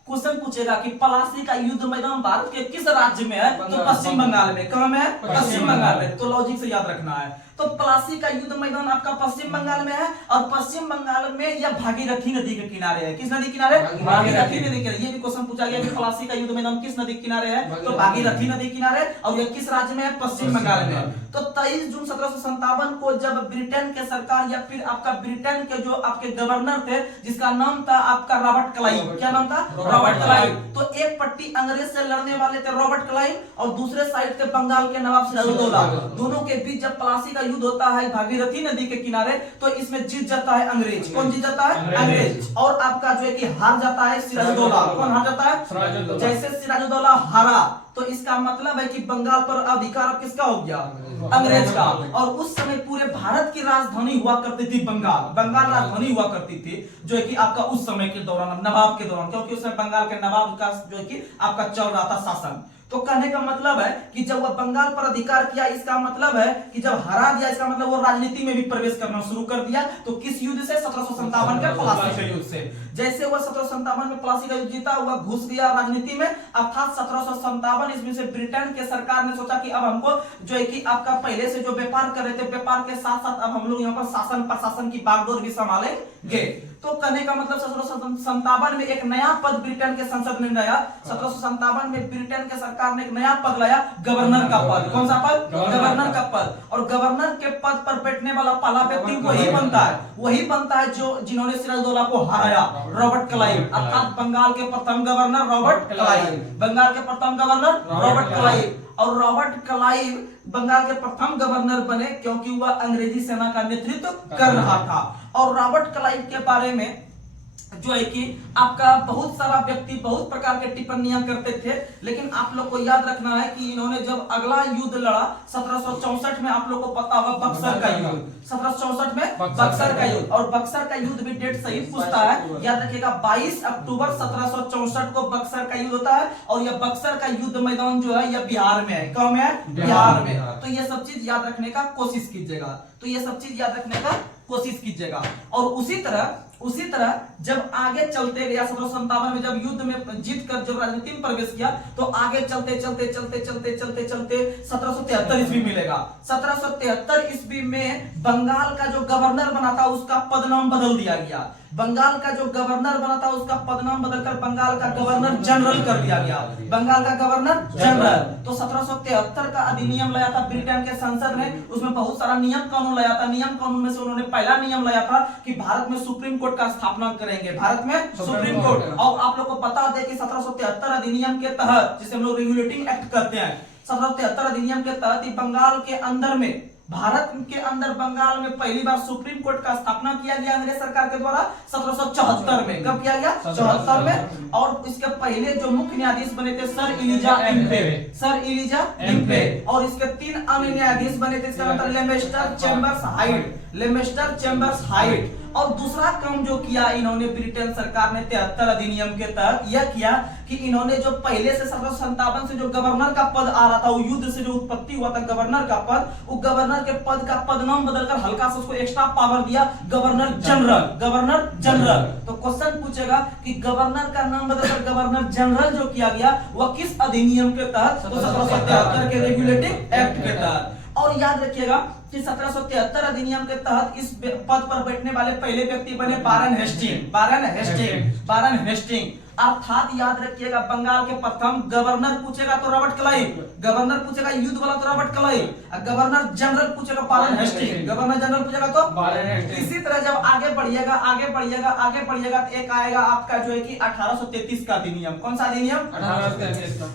क्वेश्चन पूछेगा कि प्लासी का युद्ध मैदान भारत के किस राज्य में है, तो पश्चिम बंगाल में। कहां में है? पश्चिम बंगाल में। तो लॉजिक से याद रखना है। तो प्लासी का युद्ध मैदान आपका पश्चिम बंगाल में है, और पश्चिम बंगाल में यह भागीरथी नदी के किनारे है। किस नदी किनारे? भागीरथी नदी किनारे। ये भी क्वेश्चन पूछा गया कि प्लासी का युद्ध मैदान किस नदी किनारे है, तो भागीरथी नदी किनारे, और यह किस राज्य में है? पश्चिम बंगाल में। तो 23 जून 1757 को जब ब्रिटेन के सरकार या फिर आपका ब्रिटेन के जो आपके गवर्नर थे, जिसका नाम था आपका रॉबर्ट क्लाइव, क्या नाम था? Robert Clive. तो एक पट्टी अंग्रेज से लड़ने वाले थे रॉबर्ट क्लाइव, और दूसरे साइड थे बंगाल के नवाब सिराजुद्दौला। दोनों के बीच जब प्लासी का युद्ध होता है भागीरथी नदी के किनारे, तो इसमें जीत जाता है अंग्रेज। कौन जीत जाता है? अंग्रेज। और आपका जो है कि हार जाता है सिराजुद्दौला। कौन हार जाता है? जैसे सिराजुद्दौला हारा, तो इसका मतलब है कि बंगाल पर अधिकार किसका हो गया? अंग्रेज का। और उस समय पूरे भारत की राजधानी हुआ करती थी बंगाल। बंगाल राजधानी हुआ करती थी, जो है कि आपका उस समय के दौरान, नवाब के दौरान, क्योंकि उस समय बंगाल के नवाब का जो है कि आपका चल रहा था शासन। तो कहने का मतलब है कि जब वह बंगाल पर अधिकार किया, इसका मतलब है कि जब हरा दिया, इसका मतलब वो राजनीति में भी प्रवेश करना शुरू कर दिया। तो किस युद्ध से? 1757 के प्लासी के युद्ध से। जैसे वह 1757 में प्लासी का युद्ध जीता, वह घुस गया राजनीति में। अर्थात 1757 ईस्वी से ब्रिटेन के सरकार ने सोचा कि अब हमको जो है कि आपका पहले से जो व्यापार कर रहे थे, व्यापार के साथ साथ अब हम लोग यहाँ पर शासन प्रशासन की बागडोर भी संभालेंगे। तो कहने का मतलब 1757 में एक नया पद ब्रिटेन के संसद ने लाया। 1757 में ब्रिटेन के सरकार ने एक नया पद लाया, गवर्नर का पद। कौन सा पद? गवर्नर का पद। और गवर्नर के पद पर बैठने वाला पहला व्यक्ति वही बनता है जो जिन्होंने सिराजुद्दौला को हराया, रॉबर्ट क्लाइव। अर्थात बंगाल के प्रथम गवर्नर रॉबर्ट क्लाइव। बंगाल के प्रथम गवर्नर रॉबर्ट क्लाइव। और रॉबर्ट क्लाइव बंगाल के प्रथम गवर्नर बने क्योंकि वह अंग्रेजी सेना का नेतृत्व कर रहा था। और रॉबर्ट क्लाइव के बारे में जो है कि आपका बहुत सारा व्यक्ति बहुत प्रकार के टिप्पणियां करते थे, लेकिन आप लोग को याद रखना है कि इन्होंने जब अगला युद्ध लड़ा 1764 में, आप लोग को पता होगा बक्सर का युद्ध, 1764 में बक्सर का युद्ध। और बक्सर का युद्ध भी डेट सही पूछता है, याद रखिएगा 22 अक्टूबर 1764 को बक्सर का युद्ध होता है। और यह बक्सर का युद्ध मैदान जो है यह बिहार में है। कहाँ में है? बिहार में। तो ये सब चीज याद रखने का कोशिश कीजिएगा। और उसी तरह जब आगे चलते गया 1757 में जब युद्ध में जीत कर जब राजनीति में प्रवेश किया, तो आगे चलते 1773 ईस्वी मिलेगा। 1773 ईस्वी में बंगाल का जो गवर्नर बना था उसका पदनाम बदल दिया गया। बंगाल का जो गवर्नर बना था उसका पदनाम बदलकर बंगाल का गवर्नर जनरल कर दिया गया। बंगाल का गवर्नर जनरल। तो 1773 का अधिनियम लाया था ब्रिटेन के संसद ने। उसमें बहुत सारा नियम कानून लाया था। नियम कानून में से उन्होंने पहला नियम लाया था कि भारत में सुप्रीम कोर्ट का स्थापना करेंगे। भारत में सुप्रीम कोर्ट। और आप लोग को बता दें कि 1773 अधिनियम के तहत, जिसे हम लोग रेगुलेटिंग एक्ट कहते हैं, 1773 अधिनियम के तहत ही बंगाल के अंदर में, भारत के अंदर बंगाल में पहली बार सुप्रीम कोर्ट का स्थापना किया गया अंग्रेज सरकार के द्वारा 1774 में। कब किया गया? 74 में। और इसके पहले जो मुख्य न्यायाधीश बने थे सर इलिजा इम्पे। और इसके 3 अन्य न्यायाधीश बने थे, इसका मतलब लेमेस्टर चैम्बर्स हाइट। और दूसरा काम जो किया इन्होंने ब्रिटेन सरकार ने 73 अधिनियम के तहत यह किया कि इन्होंने जो पहले से 1757 से जो गवर्नर का पद आ रहा था, वो युद्ध से जो उत्पत्ति हुआ था गवर्नर का पद, वो गवर्नर के पद का पदनाम बदलकर हल्का सा उसको एक्स्ट्रा पावर दिया, गवर्नर जनरल। तो क्वेश्चन पूछेगा कि गवर्नर का नाम बदलकर गवर्नर जनरल जो किया गया वह किस अधिनियम के तहत? तो 1773 के रेगुलेटिंग एक्ट के तहत। और याद रखिएगा कि 1773 अधिनियम के तहत इस पद पर बैठने वाले पहले व्यक्ति बने बारन हेस्टिंग। अर्थात याद रखिएगा बंगाल के प्रथम गवर्नर पूछेगा तो रॉबर्ट क्लाइव, गवर्नर पूछेगा युद्ध वाला तो रॉबर्ट क्लाइव, गवर्नर जनरल पूछेगा बारन हेस्टिंग, गवर्नर जनरल पूछेगा तो बारन हेस्टिंग। इसी तरह जब आगे बढ़िएगा तो एक आएगा आपका जो है कि 1833 का अधिनियम। कौन सा अधिनियम?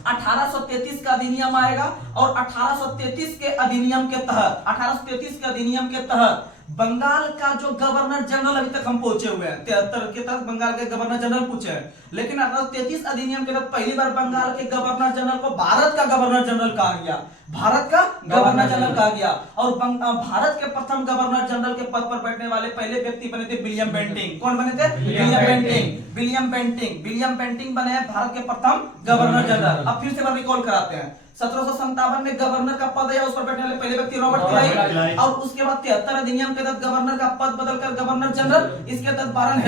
1833 का अधिनियम आएगा। और 1833 के अधिनियम के तहत बंगाल का जो गवर्नर जनरल, अभी तक हम पहुंचे हुए हैं 73 के तक बंगाल के गवर्नर जनरल पूछे हैं, लेकिन 1833 अधिनियम के तहत पहली बार बंगाल के गवर्नर जनरल को भारत का गवर्नर जनरल कहा गया। और भारत के प्रथम गवर्नर जनरल के पद पर बैठने वाले पहले व्यक्ति बने थे विलियम बेंटिंग। कौन बने थे? विलियम बेंटिंग बने हैं भारत के प्रथम गवर्नर जनरल। अब फिर से रिकॉल कराते हैं 1757 में गवर्नर का पद आया, उस पर बैठने वाले पहले व्यक्ति रॉबर्ट क्लाइव। और उसके बाद 73 अधिनियम के तहत गवर्नर का पद बदलकर गवर्नर जनरल, इसके तहत बारन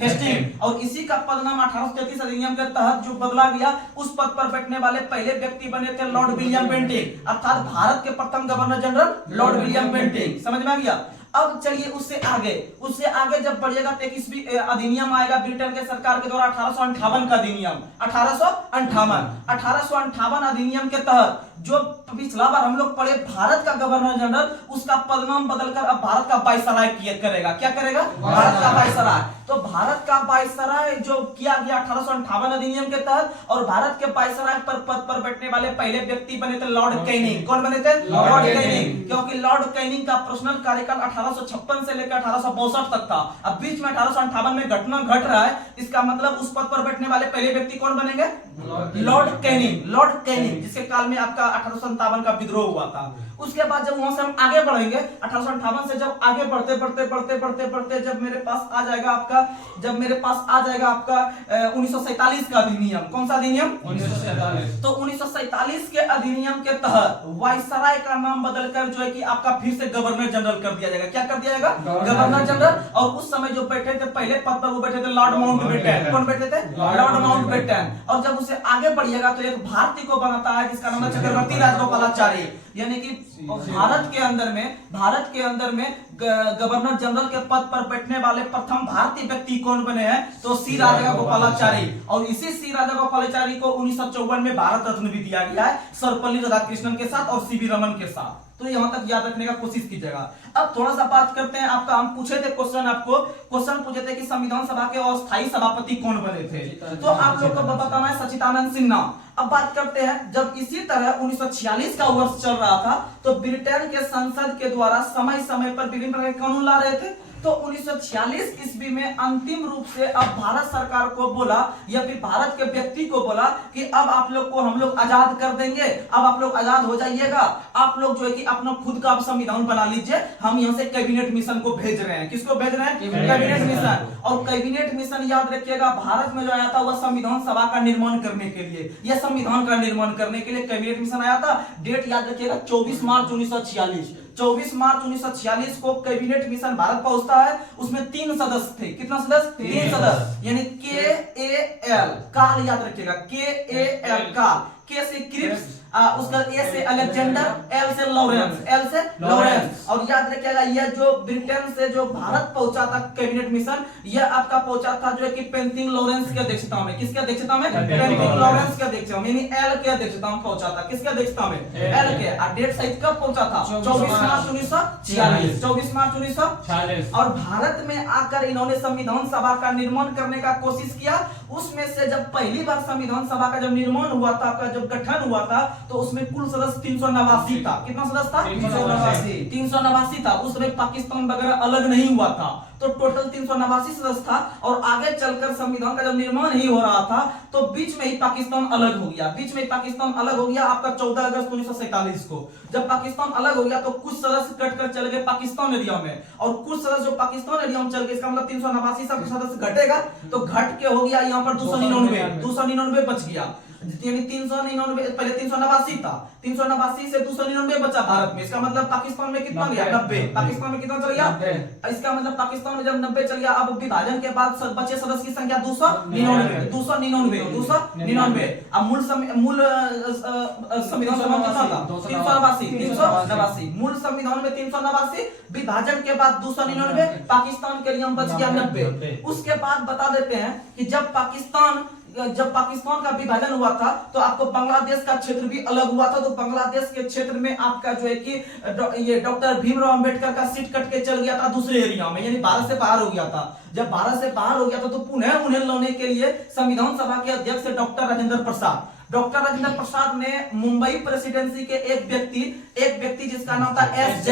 हेस्टिंग। और इसी का पद नाम 1833 अधिनियम के तहत जो बदला गया, उस पद पर बैठने वाले पहले व्यक्ति बने थे लॉर्ड विलियम बेंटिंक, अर्थात भारत के प्रथम governor general Lord William Bentinck. समझ में आ गया। अब चलिए उससे आगे जब बढ़िएगा तो 21वीं अधिनियम आएगा ब्रिटेन के सरकार के द्वारा 1858 का अधिनियम। 1858 अधिनियम के तहत जो पिछला बार हम लोग पढ़े भारत का गवर्नर जनरल, उसका पदनाम बदलकर अब भारत का वायसराय करेगा। क्या करेगा? भारत का वायसराय। तो भारत का वायसराय जो किया गया 1858 अधिनियम के तहत, और भारत के वायसराय पर पद पर बैठने वाले पहले व्यक्ति बने थे लॉर्ड कैनिंग। कौन बने थे? Lord Canning. क्योंकि लॉर्ड कैनिंग का पर्सनल कार्यकाल 1856 से लेकर 1862 तक था। अब बीच में 1858 में घटना घट रहा है, इसका मतलब उस पद पर बैठने वाले पहले व्यक्ति कौन बनेंगे? लॉर्ड कैनिंग, जिसके काल में आपका 1857 का विद्रोह हुआ था। उसके बाद जब वहां से हम आगे बढ़ेंगे 1858 से जब आगे बढ़ते जब मेरे पास आ जाएगा आपका 1947 का अधिनियम। कौन सा अधिनियम? 1947। तो 1947 के अधिनियम के तहत वायसराय का नाम बदलकर जो है कि आपका फिर से गवर्नर जनरल कर दिया जाएगा। क्या कर दिया जाएगा? Governor general. और उस समय जो बैठे थे पहले पद पर, वो बैठे थे लॉर्ड माउंटबेटन। कौन बैठे थे? Lord Mountbatten. और जब उसे आगे बढ़िएगा तो एक भारतीय को बनाता है जिसका नाम है चक्रवर्ती राजगोपालाचारी। यानी कि भारत के अंदर में गवर्नर जनरल के पद पर बैठने वाले प्रथम भारतीय व्यक्ति कौन बने हैं? तो सी राजागोपालाचारी। और इसी सी राजागोपालाचारी को 1954 में भारत रत्न भी दिया गया है, सर्वपल्ली राधाकृष्णन के साथ और सीवी रमन के साथ। तो यहां तक याद रखने का कोशिश कीजिएगा। अब थोड़ा सा बात करते हैं, आपका हम पूछे थे क्वेश्चन पूछे थे कि संविधान सभा के अस्थायी सभापति कौन बने थे? तो आप लोग को बताना है सच्चिदानंद सिन्हा। अब बात करते हैं, जब इसी तरह 1946 का वर्ष चल रहा था तो ब्रिटेन के संसद के द्वारा समय समय पर विभिन्न प्रकार के कानून ला रहे थे। तो 1946 ईस्वी में अंतिम रूप से अब भारत सरकार को बोला, या फिर भारत के व्यक्ति को बोला कि अब आप लोग को हम लोग आजाद कर देंगे, अब आप लोग आजाद हो जाइएगा, आप लोग जो है कि अपना खुद का संविधान बना लीजिए, हम यहाँ से कैबिनेट मिशन को भेज रहे हैं। किसको भेज रहे हैं? Cabinet mission. और कैबिनेट मिशन याद रखिएगा, भारत में जो आया था वह संविधान सभा का निर्माण करने के लिए, यह संविधान का निर्माण करने के लिए कैबिनेट मिशन आया था। डेट याद रखिएगा 24 मार्च 1946। 24 मार्च 1946 को कैबिनेट मिशन भारत पहुंचता है। उसमें 3 सदस्य थे। कितना सदस्य? 3 सदस्य। यानी KAL, काल याद रखिएगा, KAL काल। के से क्रिप्स, उसका ए से अलेक्जेंडर, एल से लॉरेंस। और याद रखिएगा यह जो ब्रिटेन से जो भारत पहुंचा था कैबिनेट मिशन, यह आपका पहुंचा था जो है कि पेंथिंग लॉरेंस की अध्यक्षता में। किसकी अध्यक्षता में? पेंथिंग लॉरेंस की अध्यक्षता में, यानी एल के अध्यक्षता में पहुंचा था। किसकी अध्यक्षता में? एल के। और डेट सहित कब पहुंचा था? 24 मार्च 1946। 24 मार्च 1946। और भारत में आकर इन्होंने संविधान सभा का निर्माण करने का कोशिश किया। उसमें से जब पहली बार संविधान सभा का जब निर्माण हुआ था, आपका जब गठन हुआ था, तो उसमें कुल सदस्य 389 था। कितना सदस्य था? 389 था। उस समय पाकिस्तान वगैरह अलग नहीं हुआ था, तो टोटल 389 सदस्य था। और आगे चलकर संविधान का जब निर्माण ही हो रहा था तो बीच में ही पाकिस्तान अलग हो गया। आपका 14 अगस्त 1947 को जब पाकिस्तान अलग हो गया तो कुछ सदस्य कट कर चले गए पाकिस्तान एरिया में, और कुछ सदस्य जो पाकिस्तान एरिया में चल गए, इसका मतलब 389 सब सदस्य घटेगा, तो घट के हो गया यहाँ पर 299 बच गया। यानी 399, पहले 389 था, 389 से 299 बचा भारत में। इसका मतलब पाकिस्तान में कितना गया? 90। पाकिस्तान में कितना चल गया? इसका मतलब पाकिस्तान में जब 90 चल गया, अब विभाजन के बाद बचे सदस्य की संख्या 299। अब मूल संविधान सभा कितना था? 389। मूल संविधान में 389, विभाजन के बाद 299, पाकिस्तान के लिए बच गया 90। उसके बाद बता देते हैं कि जब पाकिस्तान का विभाजन हुआ था तो आपको बांग्लादेश का क्षेत्र भी अलग हुआ था। तो बांग्लादेश के क्षेत्र में आपका जो है कि ये डॉक्टर भीमराव अंबेडकर का सीट कट के चल गया था दूसरे एरिया में, यानी भारत से बाहर हो गया था। जब भारत से बाहर हो गया था तो पुनः उन्हें लाने के लिए संविधान सभा के अध्यक्ष डॉक्टर राजेंद्र प्रसाद ने मुंबई प्रेसिडेंसी के एक व्यक्ति जिसका नाम था एस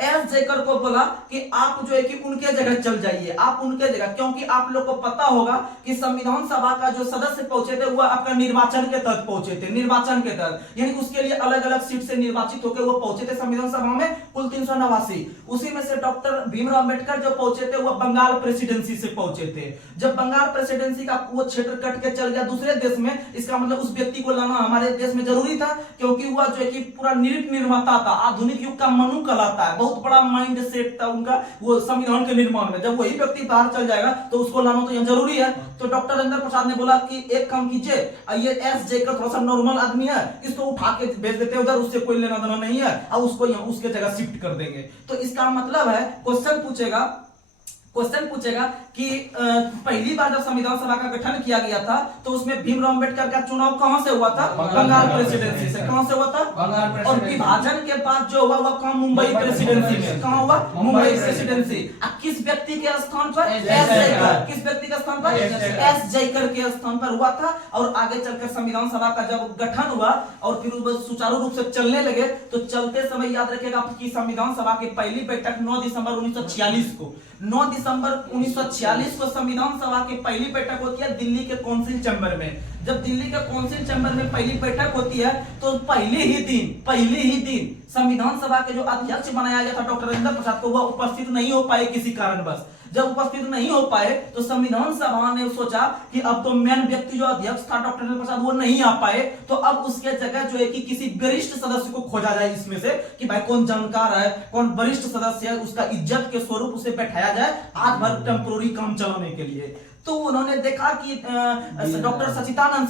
एस जयकर को बोला कि आप जो है कि उनके जगह चल जाइए, आप उनके जगह, क्योंकि आप लोग को पता होगा कि संविधान सभा का जो सदस्य पहुंचे थे वह आपका निर्वाचन के तहत पहुंचे थे, निर्वाचन के तहत, यानी उसके लिए अलग अलग सीट से निर्वाचित होकर वो पहुंचे थे संविधान सभा में कुल 389। उसी में से डॉक्टर भीमराव अंबेडकर जो पहुंचे थे वह बंगाल प्रेसिडेंसी से पहुंचे थे। जब बंगाल प्रेसिडेंसी का वो क्षेत्र कट के चल गया दूसरे देश में, इसका मतलब उस व्यक्ति को लाना हमारे देश में जरूरी था, क्योंकि वह जो है कि पूरा निर्माता था, आधुनिक युग का मनु कहलाता है, बहुत बड़ा माइंड सेट था उनका वो संविधान के निर्माण में। जब वही व्यक्ति बाहर चल जाएगा तो उसको लाना तो यह जरूरी है। तो डॉक्टर राजेंद्र प्रसाद ने बोला कि एक काम कीजिए, ये एस जयकर थोड़ा सा नॉर्मल आदमी है, इसको उठा के भेज देते हैं उधर, उससे कोई लेना देना नहीं है, और उसको यहाँ उसके जगह शिफ्ट कर देंगे। तो इसका मतलब है क्वेश्चन पूछेगा कि पहली बार जब संविधान सभा का गठन किया गया था तो उसमें भीमराव अंबेडकर का चुनाव कहां से हुआ था? बंगाल प्रेसिडेंसी से। कहां से हुआ था? और विभाजन के बाद जो हुआ वह कहां? मुंबई प्रेसिडेंसी में। कहां हुआ? मुंबई प्रेसिडेंसी। किस व्यक्ति के स्थान पर? एस जयकर। किस व्यक्ति के स्थान पर? एस जयकर के स्थान पर हुआ था। और आगे चलकर संविधान सभा का जब गठन हुआ और फिर वो सुचारू रूप से चलने लगे, तो चलते समय याद रखिएगा कि संविधान सभा की पहली बैठक 9 दिसंबर 1946 को 9 दिसंबर 1946 को संविधान सभा की पहली बैठक होती है दिल्ली के काउंसिल चैम्बर में। जब दिल्ली के काउंसिल चैम्बर में पहली बैठक होती है तो पहले ही दिन संविधान सभा के जो अध्यक्ष बनाया गया था डॉक्टर राजेंद्र प्रसाद को, वह उपस्थित नहीं हो पाए किसी कारणवश। जब उपस्थित नहीं हो पाए तो संविधान सभा ने सोचा कि अब तो मेन व्यक्ति जो अध्यक्ष था डॉक्टर राजेंद्र प्रसाद वो नहीं आ पाए, तो अब उसके जगह जो है कि किसी वरिष्ठ सदस्य को खोजा जाए इसमें से कि भाई कौन जानकार है, कौन वरिष्ठ सदस्य है, उसका इज्जत के स्वरूप उसे बैठाया जाए आज भर टेम्पोररी काम चलाने के लिए। तो उन्होंने देखा कि डॉक्टर सच्चिदानंद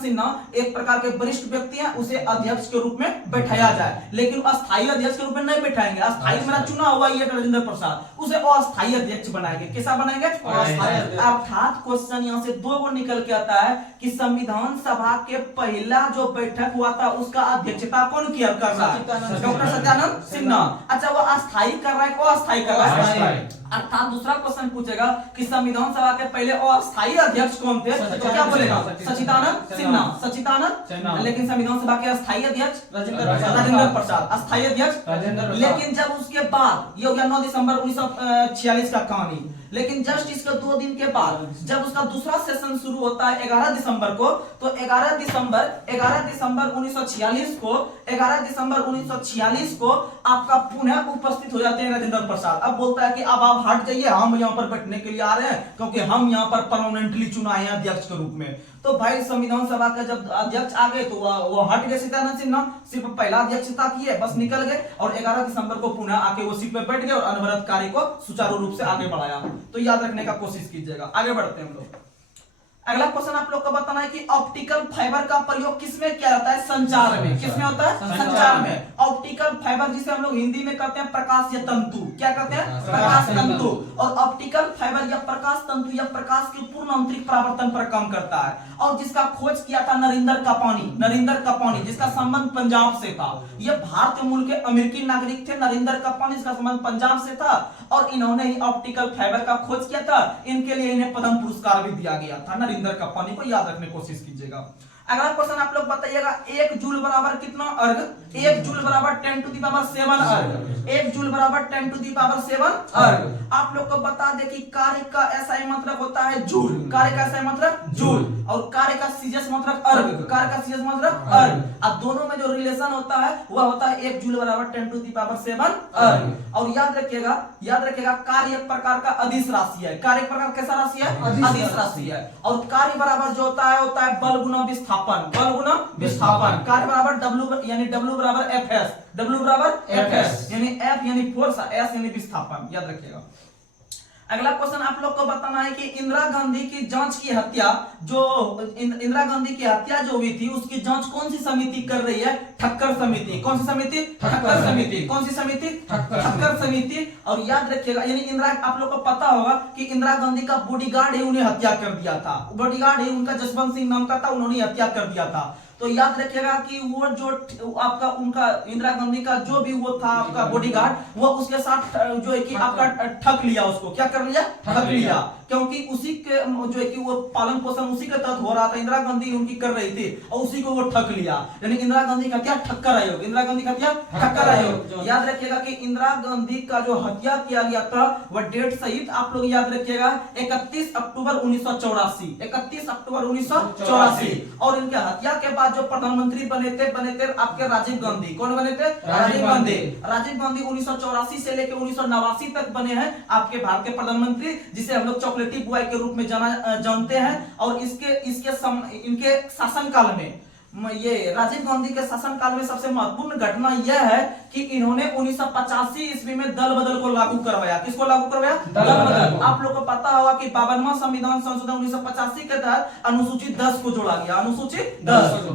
सिन्हा एक प्रकार के वरिष्ठ व्यक्ति हैं, उसे अध्यक्ष के रूप में बैठाया जाए, लेकिन अस्थायी अध्यक्ष के रूप में नहीं बैठाएंगे। अस्थायी मेरा चुना हुआ ये राजेंद्र प्रसाद, उसे अस्थायी अध्यक्ष बनाएंगे। कैसा बनाएंगे? अर्थात क्वेश्चन यहाँ से दो गो निकल के आता है कि संविधान सभा के पहला जो बैठक हुआ था उसका अध्यक्षता कौन किया कर रहा है? डॉक्टर सच्चिदानंद सिन्हा। अच्छा, वो अस्थायी कर रहा है को अस्थायी कर रहा है? अर्थात दूसरा क्वेश्चन पूछेगा कि संविधान सभा के पहले अस्थायी अध्यक्ष कौन थे? तो क्या बोलेगा? सच्चिदानंद सिन्हा। लेकिन संविधान सभा के अस्थायी अध्यक्ष राजेंद्र प्रसाद, अस्थायी अध्यक्ष। लेकिन जब उसके बाद ये हो गया 9 दिसंबर 1946 का कहानी, लेकिन जस्ट इसके 2 दिन के बाद जब उसका दूसरा सेशन शुरू होता है 11 दिसंबर को, तो 11 दिसंबर 1946 को आपका पुनः उपस्थित हो जाते हैं राजेंद्र प्रसाद। अब बोलता है कि अब आप हट जाइए, हम यहाँ पर बैठने के लिए आ रहे हैं, क्योंकि हम यहाँ पर परमानेंटली चुनाए हैं अध्यक्ष के रूप में। तो भाई संविधान सभा का जब अध्यक्ष आ गए तो वो हट गए सच्चिदानंद सिन्हा, सिर्फ पहला अध्यक्षता किए, बस निकल गए, और 11 दिसंबर को पुनः आके वो सीट पे बैठ गए और अनवरत कार्य को सुचारू रूप से आगे बढ़ाया। तो याद रखने का कोशिश कीजिएगा। आगे बढ़ते हैं हम लोग। अगला क्वेश्चन आप लोग को बताना है कि ऑप्टिकल फाइबर का प्रयोग किसमें किया जाता है? संचार में। किसमें होता है? संचार में। ऑप्टिकल फाइबर जिसे हम लोग हिंदी में कहते हैं प्रकाशीय तंतु। क्या कहते हैं? प्रकाश तंतु। और ऑप्टिकल फाइबर या प्रकाश तंतु या प्रकाश के पूर्ण आंतरिक परावर्तन पर काम करता है, और जिसका खोज किया था नरेंद्र कपानी, जिसका संबंध पंजाब से था। यह भारतीय मूल के अमेरिकी नागरिक थे नरेंद्र कपानी, जिसका संबंध पंजाब से था, और इन्होंने ही ऑप्टिकल फाइबर का खोज किया था। इनके लिए इन्हें पद्म पुरस्कार भी दिया गया था। नरेंद्र कपानी को याद रखने की कोशिश कीजिएगा। अगला क्वेश्चन आप लोग बताइएगा, 1 जूल बराबर कितना अर्ग? 1 जूल बराबर 10 टू द पावर 7 अर्ग। 1 जूल बराबर 10 टू द पावर 7 अर्ग। आप लोग को बता दे कि कार्य का ऐसा ही मतलब होता है जूल, कार्य का ऐसा ही मतलब जूल, और कार्य का सीजीएस मतलब अर्ग, कार्य का सीजीएस मतलब अर्ग। अब दोनों में जो रिलेशन होता है वह होता है 1 जूल बराबर 10 टू द पावर 7 अर्ग। और याद रखिएगा कार्य एक प्रकार का अदिश राशि है। कार्य एक प्रकार कैसा राशि है? अदिश राशि है। और कार्य बराबर जो होता है बल गुना विस्थापन। कार्य बराबर W यानी W बराबर Fs, W बराबर Fs यानी F यानी फोर्स, S यानी विस्थापन। याद रखिएगा। अगला क्वेश्चन आप लोग को बताना है कि इंदिरा गांधी की जांच की हत्या जो हुई थी उसकी जांच कौन सी समिति कर रही है? ठक्कर समिति। कौन सी समिति? ठक्कर समिति। कौन सी समिति? ठक्कर समिति। और याद रखिएगा, यानी आप लोग को पता होगा कि इंदिरा गांधी का बॉडीगार्ड ही उन्हें हत्या कर दिया था। बॉडीगार्ड ही उनका जसवंत सिंह नाम का था, उन्होंने हत्या कर दिया था। तो याद रखिएगा कि वो जो आपका उनका इंदिरा गांधी का जो भी वो था आपका बॉडीगार्ड, वो उसके साथ जो है कि आपका ठग लिया, उसको क्या कर लिया, ठग लिया, क्योंकि उसी के जो है कि वो पालन पोषण उसी के तहत हो रहा था, इंदिरा गांधी उनकी कर रही थी और उसी को वो ठग लिया। यानी इंदिरा गांधी का क्या, ठक्कर आयोग, इंदिरा गांधी का क्या, ठक्कर आयोग। याद रखिएगा कि इंदिरा गांधी का जो हत्या किया गया था वह डेट सहित आप लोग याद रखिएगा 31 अक्टूबर 1984, 31 अक्टूबर 1984। और इनके हत्या के बाद जो प्रधानमंत्री बने थे आपके राजीव गांधी। कौन बने थे, राजीव गांधी। राजीव गांधी 1984 से लेकर 1989 तक बने हैं आपके भारत के प्रधानमंत्री, जिसे हम लोग चॉकलेटी बॉय के रूप में जानते हैं। और इनके शासनकाल में, ये राजीव गांधी के शासनकाल में सबसे महत्वपूर्ण घटना यह है कि इन्होंने 1985 ईस्वी में दल बदल को लागू करवाया। किसको लागू करवाया, दल बदल। आप लोग को पता होगा कि 52वां संविधान संशोधन 1985 के तहत अनुसूची 10 को जोड़ा गया, अनुसूची 10,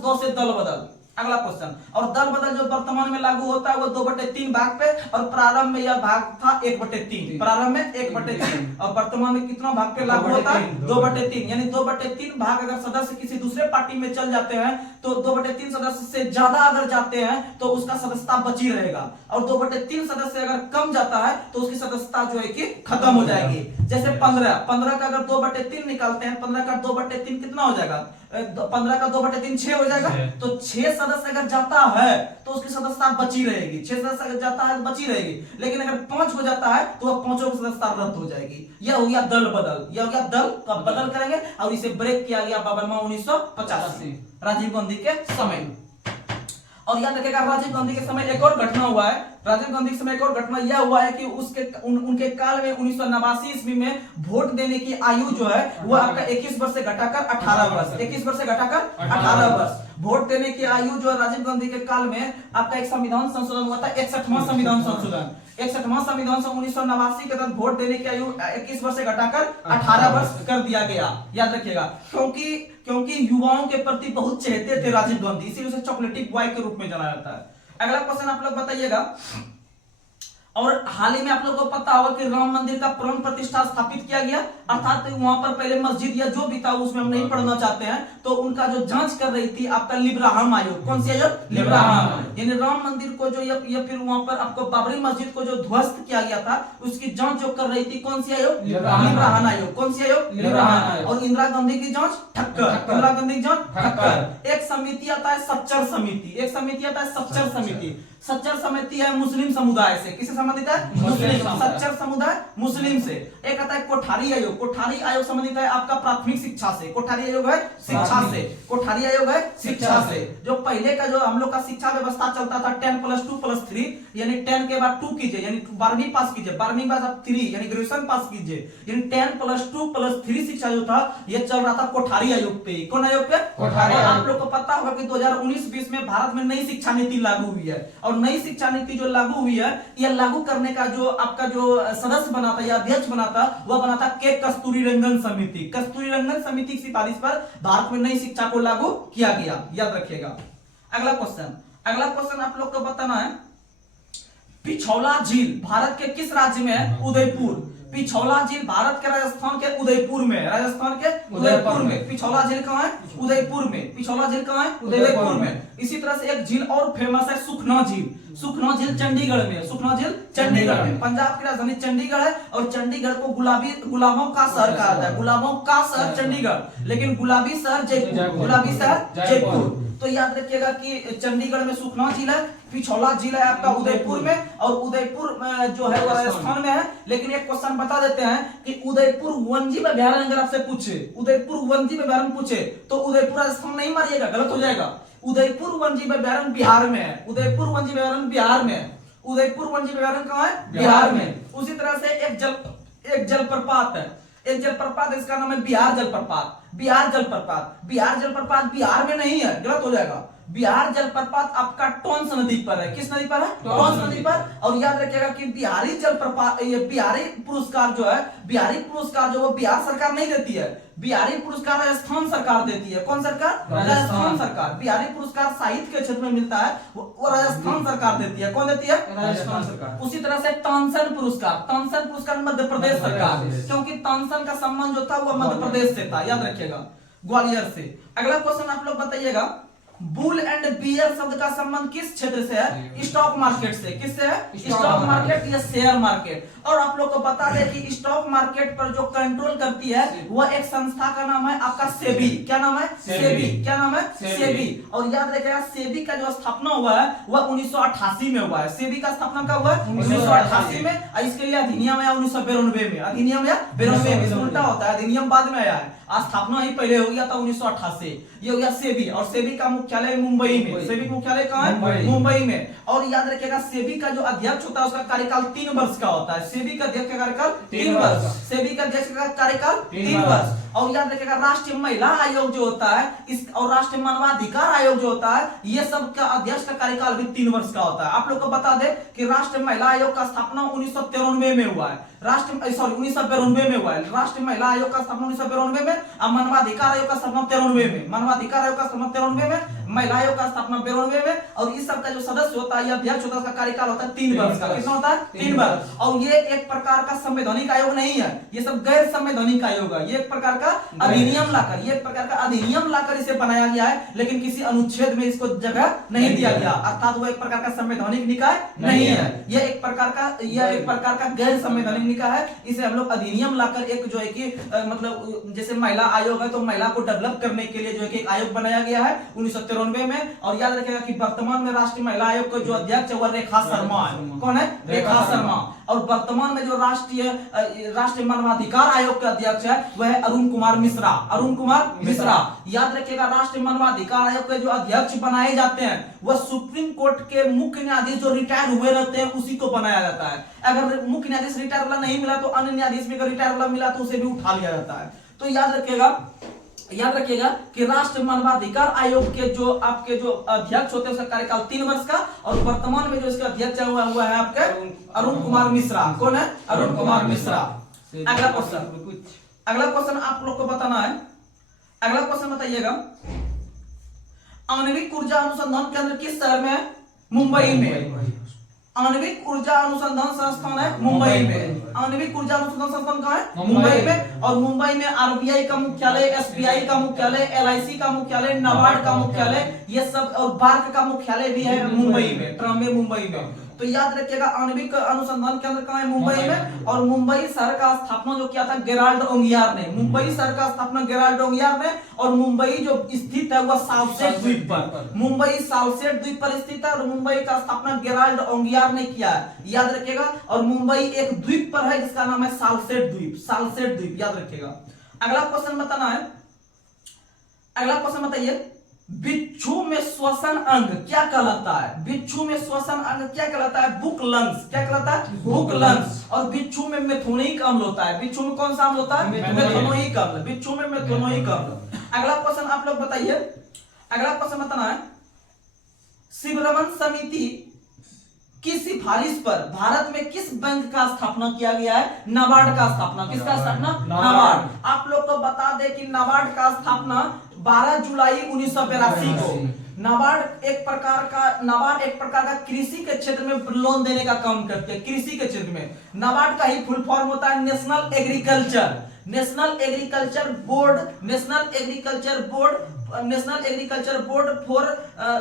2 से दल बदल। अगला क्वेश्चन, और दल बदल जो वर्तमान में लागू होता है वो 2/3 भाग पे, और प्रारंभ में यह भाग था 1/3, प्रारंभ में 1/3, और वर्तमान में कितना भाग पे लागू होता है, 2/3। यानी 2/3 भाग अगर सदस्य किसी दूसरे पार्टी में चल जाते हैं तो 2/3 सदस्य से ज्यादा अगर जाते हैं तो उसका सदस्यता बची रहेगा, और 2/3 सदस्य अगर कम जाता है तो उसकी सदस्यता जो है कि खत्म हो जाएगी। जैसे 15 का अगर 2/3 निकालते हैं, 15 का 2/3 कितना हो जाएगा, 15 का 2/3 6 हो जाएगा। तो 6 सदस्य अगर जाता है तो उसकी सदस्यता बची रहेगी, 6 सदस्य अगर जाता है तो बची रहेगी। लेकिन अगर 5 हो जाता है तो वह 5 की सदस्यता रद्द हो जाएगी। यह हो गया दल बदल, यह हो गया दल, तो अब बदल करेंगे, और इसे ब्रेक किया गया 1985 राजीव गांधी के समय। और याद रखिएगा राजीव गांधी के समय एक और घटना हुआ है, राजीव गांधी के समय एक और घटना यह हुआ है कि उनके काल में 1989 ईस्वी में वोट देने की आयु जो है वो आपका 21 वर्ष से घटाकर 18 वर्ष, 21 वर्ष से घटाकर 18 वर्ष वोट देने की आयु जो है राजीव गांधी के काल में आपका एक संविधान संशोधन हुआ था, 61वां संविधान संशोधन, 61वां संविधान संशोधन 1989 के तहत वोट देने की आयु 21 वर्ष से घटाकर 18 वर्ष कर दिया गया। याद रखिएगा, क्योंकि युवाओं के प्रति बहुत चहेते थे राजीव गांधी, इसीलिए उसे चॉकलेटी बॉय के रूप में जाना जाता है। अगला क्वेश्चन आप लोग बताइएगा, और हाल ही में आप लोगों को पता होगा कि राम मंदिर का प्राण प्रतिष्ठा स्थापित किया गया, अर्थात वहां पर पहले मस्जिद या जो भी था उसमें हम नहीं पढ़ना चाहते हैं, तो उनका जो जांच कर रही थी आपका लिब्राहम आयोग। कौन सी आयोग, लिब्राहम। यानी राम मंदिर को जो या फिर वहां पर आपको बाबरी मस्जिद को जो ध्वस्त किया गया था उसकी जांच जो कर रही थी कौन सी आयोग, लिब्राहम आयोग। कौन सी आयोग, लिब्राहम आयोग। और इंदिरा गांधी की जांच ठक्कर, इंदिरा गांधी की जांच ठक्कर। एक समिति आता है सच्चर समिति, एक समिति आता है सच्चर समिति। सच्चर समिति है मुस्लिम समुदाय से, किससे संबंधित है, मुस्लिम। सच्चर समुदाय मुस्लिम से। एक आता है कोठारी आयोग, कोठारी आयोग संबंधित है आपका प्राथमिक शिक्षा से, कोठारी आयोग है शिक्षा से, कोठारी आयोग है शिक्षा से। जो पहले का जो हम लोग का शिक्षा व्यवस्था चलता था 10+2+3, यानी 10 के बाद 2 कीजिए, यानी 12वीं पास कीजिए, 12वीं के बाद आप 3 यानी ग्रेजुएशन पास कीजिए, यानी 10+2+3 शिक्षा जो था यह चल रहा था कोठारी आयोग पे। कौन आयोग पे, कोठारी। आप लोग को पता होगा कि 2019-20 में भारत में नई शिक्षा नीति लागू हुई है, और नई शिक्षा नीति जो लागू हुई है, यह लागू करने का जो आपका जो सदस्य बना था या अध्यक्ष बना था वह बना था के कस्तूरीरंगन समिति। कस्तूरीरंगन समिति की सिफारिश पर भारत में नई शिक्षा को लागू किया गया। याद रखिएगा। अगला क्वेश्चन आप लोग को बताना है, पिछौला झील भारत के किस राज्य में है, उदयपुर। पिछौला झील भारत के राजस्थान के उदयपुर में, राजस्थान के उदयपुर में। पिछौला झील कहां है, उदयपुर में। पिछौला झील कहां है, उदयपुर में। इसी तरह से एक झील और फेमस है सुखना झील, सुखना झील चंडीगढ़ में, सुखना झील चंडीगढ़ में। पंजाब की राजधानी चंडीगढ़ है, और चंडीगढ़ को गुलाबों का शहर कहा जाता है, गुलाबों का शहर चंडीगढ़, लेकिन गुलाबी शहर जयपुर, गुलाबी शहर जयपुर। तो याद रखिएगा कि चंडीगढ़ में सुखना झील है, पिछौला झील है आपका उदयपुर में, और उदयपुर जो है राजस्थान में है। लेकिन एक क्वेश्चन बता देते हैं कि उदयपुर वन्यजीव अभयारण्य अगर आपसे पूछे, उदयपुर वन्यजीव अभयारण्य पूछे तो उदयपुर राजस्थान नहीं मारिएगा, गलत हो जाएगा। उदयपुर वन्यजीव अभयारण्य बिहार में है, उदयपुर वन्यजीव अभयारण्य बिहार में है, उदयपुर वन्यजीव अभयारण्य कहां है, बिहार में। उसी तरह से एक जलप्रपात है, एक जलप्रपात, इसका नाम है बिहार जलप्रपात, बिहार जलप्रपात। बिहार जलप्रपात बिहार में नहीं है, गलत हो जाएगा। बिहार जलप्रपात आपका टोंस नदी पर है, किस नदी पर है, टोंस नदी पर। और याद रखिएगा कि बिहारी जलप्रपात, ये बिहारी पुरस्कार जो है, बिहारी पुरस्कार जो वो बिहार सरकार नहीं देती है, बिहारी पुरस्कार राजस्थान सरकार देती है। कौन सरकार, राजस्थान सरकार। बिहारी पुरस्कार साहित्य के क्षेत्र में मिलता है, वो राजस्थान सरकार देती है। कौन देती है, राजस्थान सरकार। उसी तरह से तानसेन पुरस्कार मध्य प्रदेश सरकार, क्योंकि तानसेन का सम्मान जो था वो मध्य प्रदेश से था। याद रखिएगा, ग्वालियर से। अगला क्वेश्चन आप लोग बताइएगा, बुल एंड बियर शब्द का संबंध किस क्षेत्र से है? स्टॉक मार्केट से। किससे है? स्टॉक मार्केट या शेयर मार्केट। और आप लोग को बता दें कि स्टॉक मार्केट पर जो कंट्रोल करती है वह एक संस्था का नाम है आपका सेबी। क्या नाम है? सेबी। क्या नाम है? सेबी। और याद रखिएगा सेबी का जो स्थापना हुआ है वह 1988 में हुआ है। सेबी का स्थापना कब हुआ है? 1988 में। इसके लिए अधिनियम आया 1992 में। अधिनियम या 92 में, उल्टा होता है, अधिनियम बाद में आया है, स्थापना ही पहले हो गया था 1988। ये हो गया सेबी। और सेबी का मुख्यालय मुंबई में। सेबी का मुख्यालय कहाँ है? मुंबई में। और याद रखिएगा सेबी का जो अध्यक्ष होता है उसका कार्यकाल 3 वर्ष का होता है। सेबी का अध्यक्ष का कार्यकाल 3 वर्ष। सेबी का अध्यक्ष का कार्यकाल 3 वर्ष। और याद रखिएगा राष्ट्रीय महिला आयोग जो होता है इस और राष्ट्रीय मानवाधिकार आयोग जो होता है ये सब का अध्यक्ष का कार्यकाल भी 3 वर्ष का होता है। आप लोग को बता दें कि राष्ट्रीय महिला आयोग का स्थापना 1993 में हुआ है। 1992 में हुआ है। राष्ट्रीय महिला आयोग का स्थापना 1992 में और मानवाधिकार आयोग का स्थापना 93 में। मानवाधिकार आयोग का स्थापना 93 में, महिला आयोग का स्थापना 92 में। और इस सब का जो सदस्य होता है या अध्यक्ष होता है उसका कार्यकाल होता है 3 वर्ष का। कितना होता है? 3 वर्ष। और ये एक प्रकार का संवैधानिक आयोग नहीं है, ये सब गैर संवैधानिक आयोग है। ये एक प्रकार का अधिनियम लाकर, ये एक प्रकार का अधिनियम लाकर इसे बनाया गया है, लेकिन किसी अनुच्छेद में इसको जगह नहीं दिया गया, अर्थात वो एक प्रकार का संवैधानिक निकाय नहीं है। यह एक प्रकार का गैर संवैधानिक निकाय है। इसे हम लोग अधिनियम लाकर एक जो है कि मतलब जैसे महिला आयोग है तो महिला को डेवलप करने के लिए जो है कि एक आयोग बनाया गया है 1993 में। और याद रखिएगा कि वर्तमान में राष्ट्रीय महिला आयोग का जो अध्यक्ष है वह रेखा शर्मा है। कौन है? रेखा शर्मा। और वर्तमान में जो राष्ट्रीय मानवाधिकार आयोग के अध्यक्ष है वह है अरुण कुमार मिश्रा। अरुण कुमार मिश्रा। याद रखिएगा राष्ट्रीय मानवाधिकार आयोग के जो अध्यक्ष बनाए जाते हैं वह सुप्रीम कोर्ट के मुख्य न्यायाधीश जो रिटायर हुए रहते हैं उसी को बनाया जाता है। अगर मुख्य न्यायाधीश रिटायर वाला नहीं मिला तो अन्य न्यायाधीश में अगर रिटायर वाला मिला तो उसे भी उठा लिया जाता है। तो याद रखिएगा कि राष्ट्रीय मानवाधिकार आयोग के जो आपके जो अध्यक्ष होते हैं उसका कार्यकाल 3 वर्ष का। और वर्तमान में जो इसका अध्यक्ष हुआ है आपके अरुण कुमार मिश्रा। कौन है? अरुण कुमार मिश्रा। अगला क्वेश्चन आप लोग को बताना है। अगला क्वेश्चन बताइएगा, आणविक ऊर्जा अनुसंधान केंद्र किस शहर में है? मुंबई में। आणविक ऊर्जा अनुसंधान संस्थान है मुंबई में। आणविक ऊर्जा अनुसंधान संस्थान कहाँ है? मुंबई में। और मुंबई में आरबीआई का मुख्यालय, एसबीआई का मुख्यालय, एलआईसी का मुख्यालय, नाबार्ड का मुख्यालय, ये सब, और बार्क का मुख्यालय भी है मुंबई में, ट्रम्बे मुंबई में। तो याद रखिएगा आणविक अनुसंधान केंद्र कहाँ है? मुंबई में। और मुंबई शहर का स्थापना जो किया था गेराल्ड ओंगियार ने। मुंबई शहर का स्थापना गेराल्ड ओंगियार ने। और मुंबई जो स्थित है वह साल्सेट द्वीप पर, मुंबई साल्सेट द्वीप पर स्थित है। और मुंबई का स्थापना गेराल्ड ओंगियार ने किया है, याद रखिएगा। और मुंबई एक द्वीप पर है जिसका नाम है साल्सेट द्वीप। साल्सेट द्वीप याद रखिएगा। अगला क्वेश्चन बताना है। अगला क्वेश्चन बताइए, बिच्छू में श्वसन अंग क्या कहलाता है? बिच्छू में श्वसन अंग क्या कहलाता है? Book lungs. क्या कहलाता है? Book lungs. और बिच्छू में मेथोनिक अम्ल होता है। बिच्छू में कौन सा अम्ल होता है? मेथोनिक अम्ल। बिच्छू में मेथोनिक अम्ल। अगला क्वेश्चन आप लोग बताइए। अगला क्वेश्चन बताना है, शिवरमन समिति की सिफारिश पर भारत में किस बैंक का स्थापना किया गया है? नाबार्ड का स्थापना। किसका स्थापना? नाबार्ड। आप लोग को बता दें कि नाबार्ड का स्थापना 12 जुलाई 1982 को। नाबार्ड एक प्रकार का कृषि के क्षेत्र में लोन देने का काम करते हैं। कृषि के क्षेत्र में नाबार्ड का ही फुल फॉर्म होता है national agriculture board for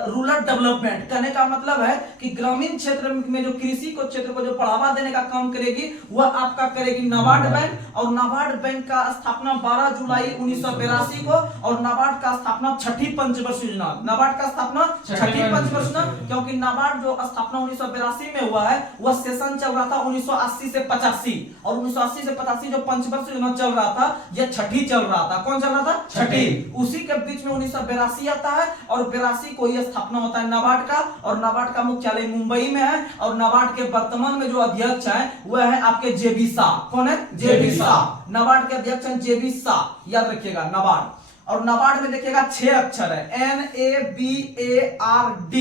rural development. कहने का मतलब है कि ग्रामीण क्षेत्र में जो कृषि को क्षेत्र को जो बढ़ावा देने का काम करेगी वह आपका करेगी नाबार्ड बैंक। और नाबार्ड बैंक का स्थापना 12 जुलाई 1982 को। और नाबार्ड का स्थापना छठी पंचवर्षीय योजना। नाबार्ड का स्थापना छठी पंचवर्षीय योजना, क्योंकि नाबार्ड जो स्थापना 1982 में हुआ है वह सेशन चल रहा था 1980 से 85। और 1980 से 85 जो पंचवर्षीय योजना चल रहा था यह छठी चल रहा था। कौन चल रहा था? छठी। उसी के बीच में 1982 आता है। और 82 को यह स्थापना होता है नाबार्ड का। और नाबार्ड का मुख्यालय मुंबई में है। और नाबार्ड के वर्तमान में जो अध्यक्ष है वह है आपके जेबी शाह। कौन है? जेबी शाह। नाबार्ड के अध्यक्ष हैं जेबी शाह, याद रखिएगा नाबार्ड। और नाबार्ड में देखिएगा 6 अक्षर है, NABARD,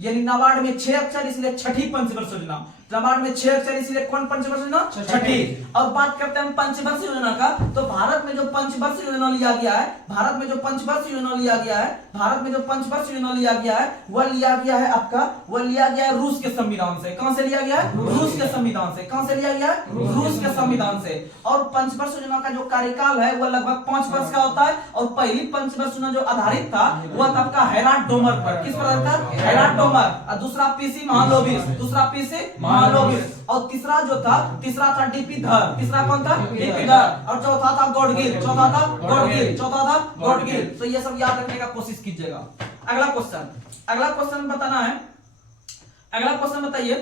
यानी नाबार्ड में 6 अक्षर, इसलिए छठी पंचवर्षीय योजना। नाबार्ड में 6 अक्षर, इसीलिए कौन पंचवर्षीय योजना? छठी। और बात करते हैं हम पंचवर्षीय योजना का, तो भारत में जो पंचवर्षीय योजना लिया गया है, भारत में जो पंचवर्षीय योजना लिया गया है, भारत में जो पंचवर्षीय योजना लिया गया है, वह लिया गया है आपका, वह लिया गया है रूस के संविधान से। कहां से लिया गया है? रूस के संविधान से। कहां से लिया गया है? रूस के संविधान से। और पंचवर्षीय योजना का जो कार्यकाल है वह लगभग 5 वर्ष का होता है। और पहली पंचवर्षीय योजना जो आधारित था वह तब का हेराल्ड डोमर पर। किस पर आधारित था? Herald Domar. और दूसरा पीसी महालोविस, दूसरा पीसी महालोविस। और तीसरा जो था, तीसरा था डीपी धर। तीसरा कौन था? डीपी धर। और चौथा था गॉडगिल, चौथा था गॉडगिल, चौथा था गॉडगिल। तो ये सब याद रखने का कोशिश कीजिएगा। अगला क्वेश्चन, अगला क्वेश्चन बताना है। अगला क्वेश्चन बताइए,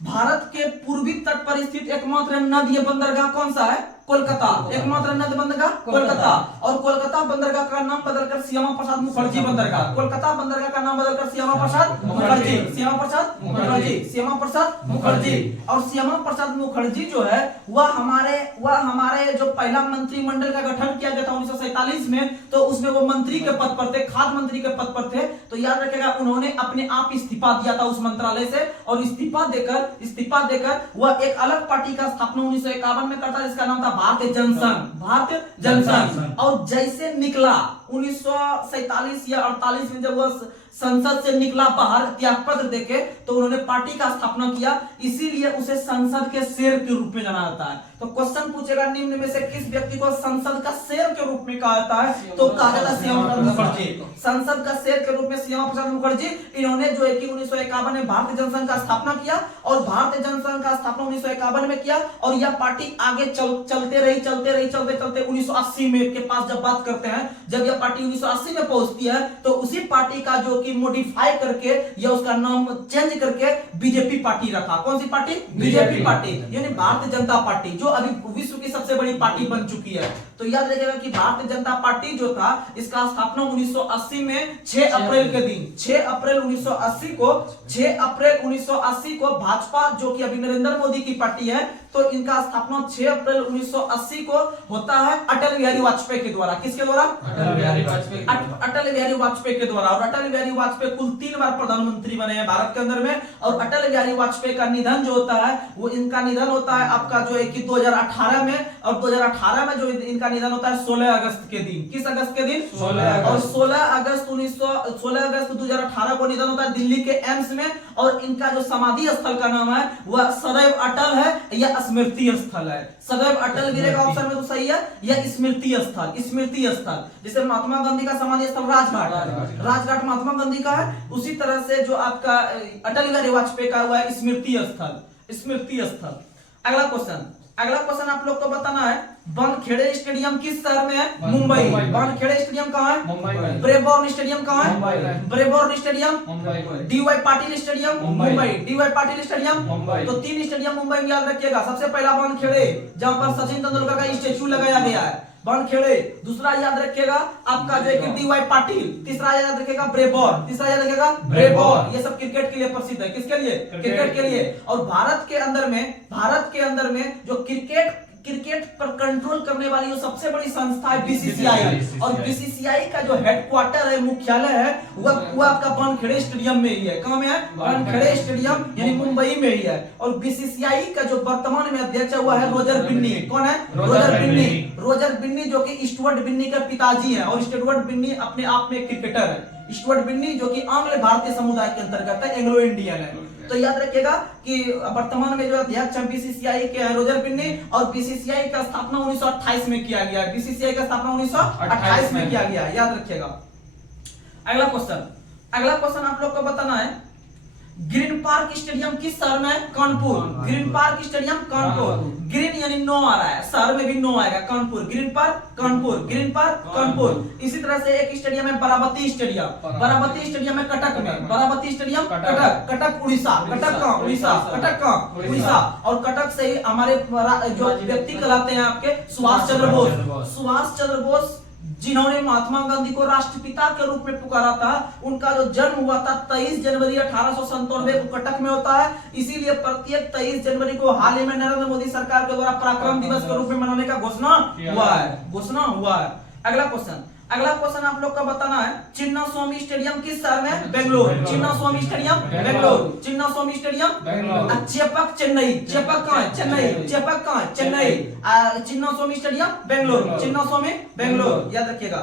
भारत के पूर्वी तट पर स्थित एकमात्र नदी बंदरगाह कौन सा है? कोलकाता। एकमात्र नदी बंदरगाह कोलकाता। और कोलकाता बंदरगाह का नाम बदलकर श्यामा प्रसाद मुखर्जी बंदरगाह, कोलकाता बंदरगाह का नाम बदलकर श्यामा प्रसाद मुखर्जी, श्यामा प्रसाद मुखर्जी, श्यामा प्रसाद मुखर्जी। और श्यामा प्रसाद मुखर्जी जो है वह हमारे जो पहला मंत्रिमंडल का गठन किया गया था 1947 में, तो उसमें वो मंत्री के पद पर थे, खाद्य मंत्री के पद पर थे। तो याद रखिएगा, उन्होंने अपने आप इस्तीफा दिया था उस मंत्रालय से, और इस्तीफा देकर वह एक अलग पार्टी का स्थापना 1951 में करता, जिसका नाम था भारतीय जनसंघ, भारतीय जनसंघ। और जैसे निकला 1947 या 48 में जब वह संसद से निकला बाहर त्याग पत्र देके, तो उन्होंने पार्टी का स्थापना किया, इसीलिए उसे संसद के शेर के रूप में जाना जाता है। तो क्वेश्चन पूछेगा, निम्न में से किस व्यक्ति को संसद का शेर के रूप में कहा जाता है? तो कहा जाता है श्यामा प्रसाद मुखर्जी। संसद का शेर के रूप में श्यामा प्रसाद मुखर्जी, इन्होंने जो है कि 1951 में भारतीय जनसंघ का स्थापना किया, और भारतीय जनसंघ का स्थापना 1951 में किया। और यह पार्टी आगे चलते रही 1980 में के पास जब बात करते हैं, जब यह पार्टी 1980 में पहुंचती है, तो उसी पार्टी का जो कि मॉडिफाई करके या उसका नाम चेंज करके बीजेपी पार्टी रखा। कौन सी पार्टी? बीजेपी पार्टी, यानी भारतीय जनता पार्टी, जो अभी विश्व की सबसे बड़ी पार्टी बन चुकी है। तो याद रखिएगा कि भारतीय जनता पार्टी जो था, इसका स्थापना 1980 में 6 अप्रैल के दिन, 6 अप्रैल 1980 को भाजपा, जो कि अभी नरेंद्र मोदी की पार्टी है, तो इनका स्थापना 6 अप्रैल 1980 को होता है अटल बिहारी वाजपेयी के द्वारा। किसके द्वारा? अटल बिहारी वाजपेयी के द्वारा। और अटल बिहारी वाजपेयी कुल 3 बार प्रधानमंत्री बने हैं भारत के अंदर में। और अटल बिहारी वाजपेयी का निधन जो होता है, वो इनका निधन होता है आपका जो है कि 2018 में। और 2018 में जो इनका निधन होता है 16 अगस्त के दिन। किस अगस्त के दिन? 16 और 16 अगस्त 2018 को निधन होता है दिल्ली के एम्स में। और इनका जो समाधि स्थल का नाम है वह सदैव अटल है या स्मृति स्थल है। सदैव अटल गिरेगा ऑप्शन में तो सही है, या स्मृति स्थल, स्मृति स्थल। जैसे महात्मा गांधी का समाधि स्थल राजघाट महात्मा गांधी का है, उसी तरह से जो आपका अटल बिहारी वाजपेयी का हुआ है स्मृति स्थल, स्मृति स्थल। अगला क्वेश्चन आप लोग को बताना है, वानखेड़े स्टेडियम किस शहर में है? मुंबई। वानखेड़े स्टेडियम कहाँ है? मुंबई। ब्रेबॉर्न स्टेडियम कहाँ है? Brabourne stadium DY Patil stadium Mumbai, DY Patil stadium Mumbai. तो 3 स्टेडियम मुंबई में याद रखिएगा। सबसे पहला वानखेड़े, जहां पर सचिन तेंदुलकर का स्टेच्यू लगाया गया है, वानखेड़े। दूसरा याद रखिएगा आपका जो है कि डीवाई पाटिल। तीसरा याद रखिएगा ब्रेबॉर्न, तीसरा याद रखिएगा ब्रेबॉर्न। ये सब क्रिकेट के लिए प्रसिद्ध है। किसके लिए? क्रिकेट के लिए। और भारत के अंदर में जो क्रिकेट पर कंट्रोल करने वाली जो सबसे बड़ी संस्था है बीसीसीआई। और बीसीसीआई का जो हेडक्वार्टर है, मुख्यालय है, वह आपका वानखेड़े स्टेडियम में ही है। कहां में है? वानखेड़े स्टेडियम यानी मुंबई में ही है। और बीसीसीआई का जो वर्तमान में अध्यक्ष हुआ है रोजर बिन्नी। कौन है? रोजर बिन्नी। रोजर बिन्नी जो कि स्टुअर्ट बिन्नी के पिताजी हैं। और स्टुअर्ट बिन्नी अपने आप में क्रिकेटर है। स्टुअर्ट बिन्नी जो कि आंग्ल भारतीय समुदाय के अंतर्गत है, एंग्लो इंडियन है। तो याद रखिएगा कि वर्तमान में जो अध्यक्ष है बीसीसीआई के हैं रोजर बिन्नी। और बीसीसीआई का स्थापना 1928 में किया गया है। बीसीसीआई का स्थापना 1928 में किया गया है, याद रखिएगा। अगला क्वेश्चन आप लोग को बताना है, ग्रीन पार्क स्टेडियम किस शहर में है? Kanpur. Green park stadium Kanpur. Green यानी 9 आ रहा है, शहर में भी 9 आएगा। Kanpur, green park Kanpur, green park Kanpur. इसी तरह से एक स्टेडियम है बाराबती स्टेडियम। बाराबती स्टेडियम है कटक में। बाराबती स्टेडियम कटक उड़ीसा। कटक कहां? उड़ीसा। कटक कहां? उड़ीसा। और कटक से ही हमारे जो व्यक्ति कहलाते हैं आपके सुभाष चंद्र बोस। सुभाष चंद्र बोस जिन्होंने महात्मा गांधी को राष्ट्रपिता के रूप में पुकारा था, उनका जो जन्म हुआ था 23 जनवरी 1897 को कटक में होता है। इसीलिए प्रत्येक 23 जनवरी को हाल ही में नरेंद्र मोदी सरकार के द्वारा पराक्रम दिवस के रूप में मनाने का घोषणा हुआ है। अगला अगला क्वेश्चन आप लोग का बताना है, चिन्ना स्वामी स्टेडियम किस शहर में? बेंगलोर। चिन्ना स्वामी स्टेडियम बेंगलोर। चिन्ना स्वामी स्टेडियम बेंगलोर। चेपक चेन्नई। चेपक कहाँ है? चेन्नई। चेपक कहाँ है? चेन्नई। चिन्ना स्वामी स्टेडियम बेंगलोर। चिन्ना स्वामी बेंगलोर, याद रखिएगा।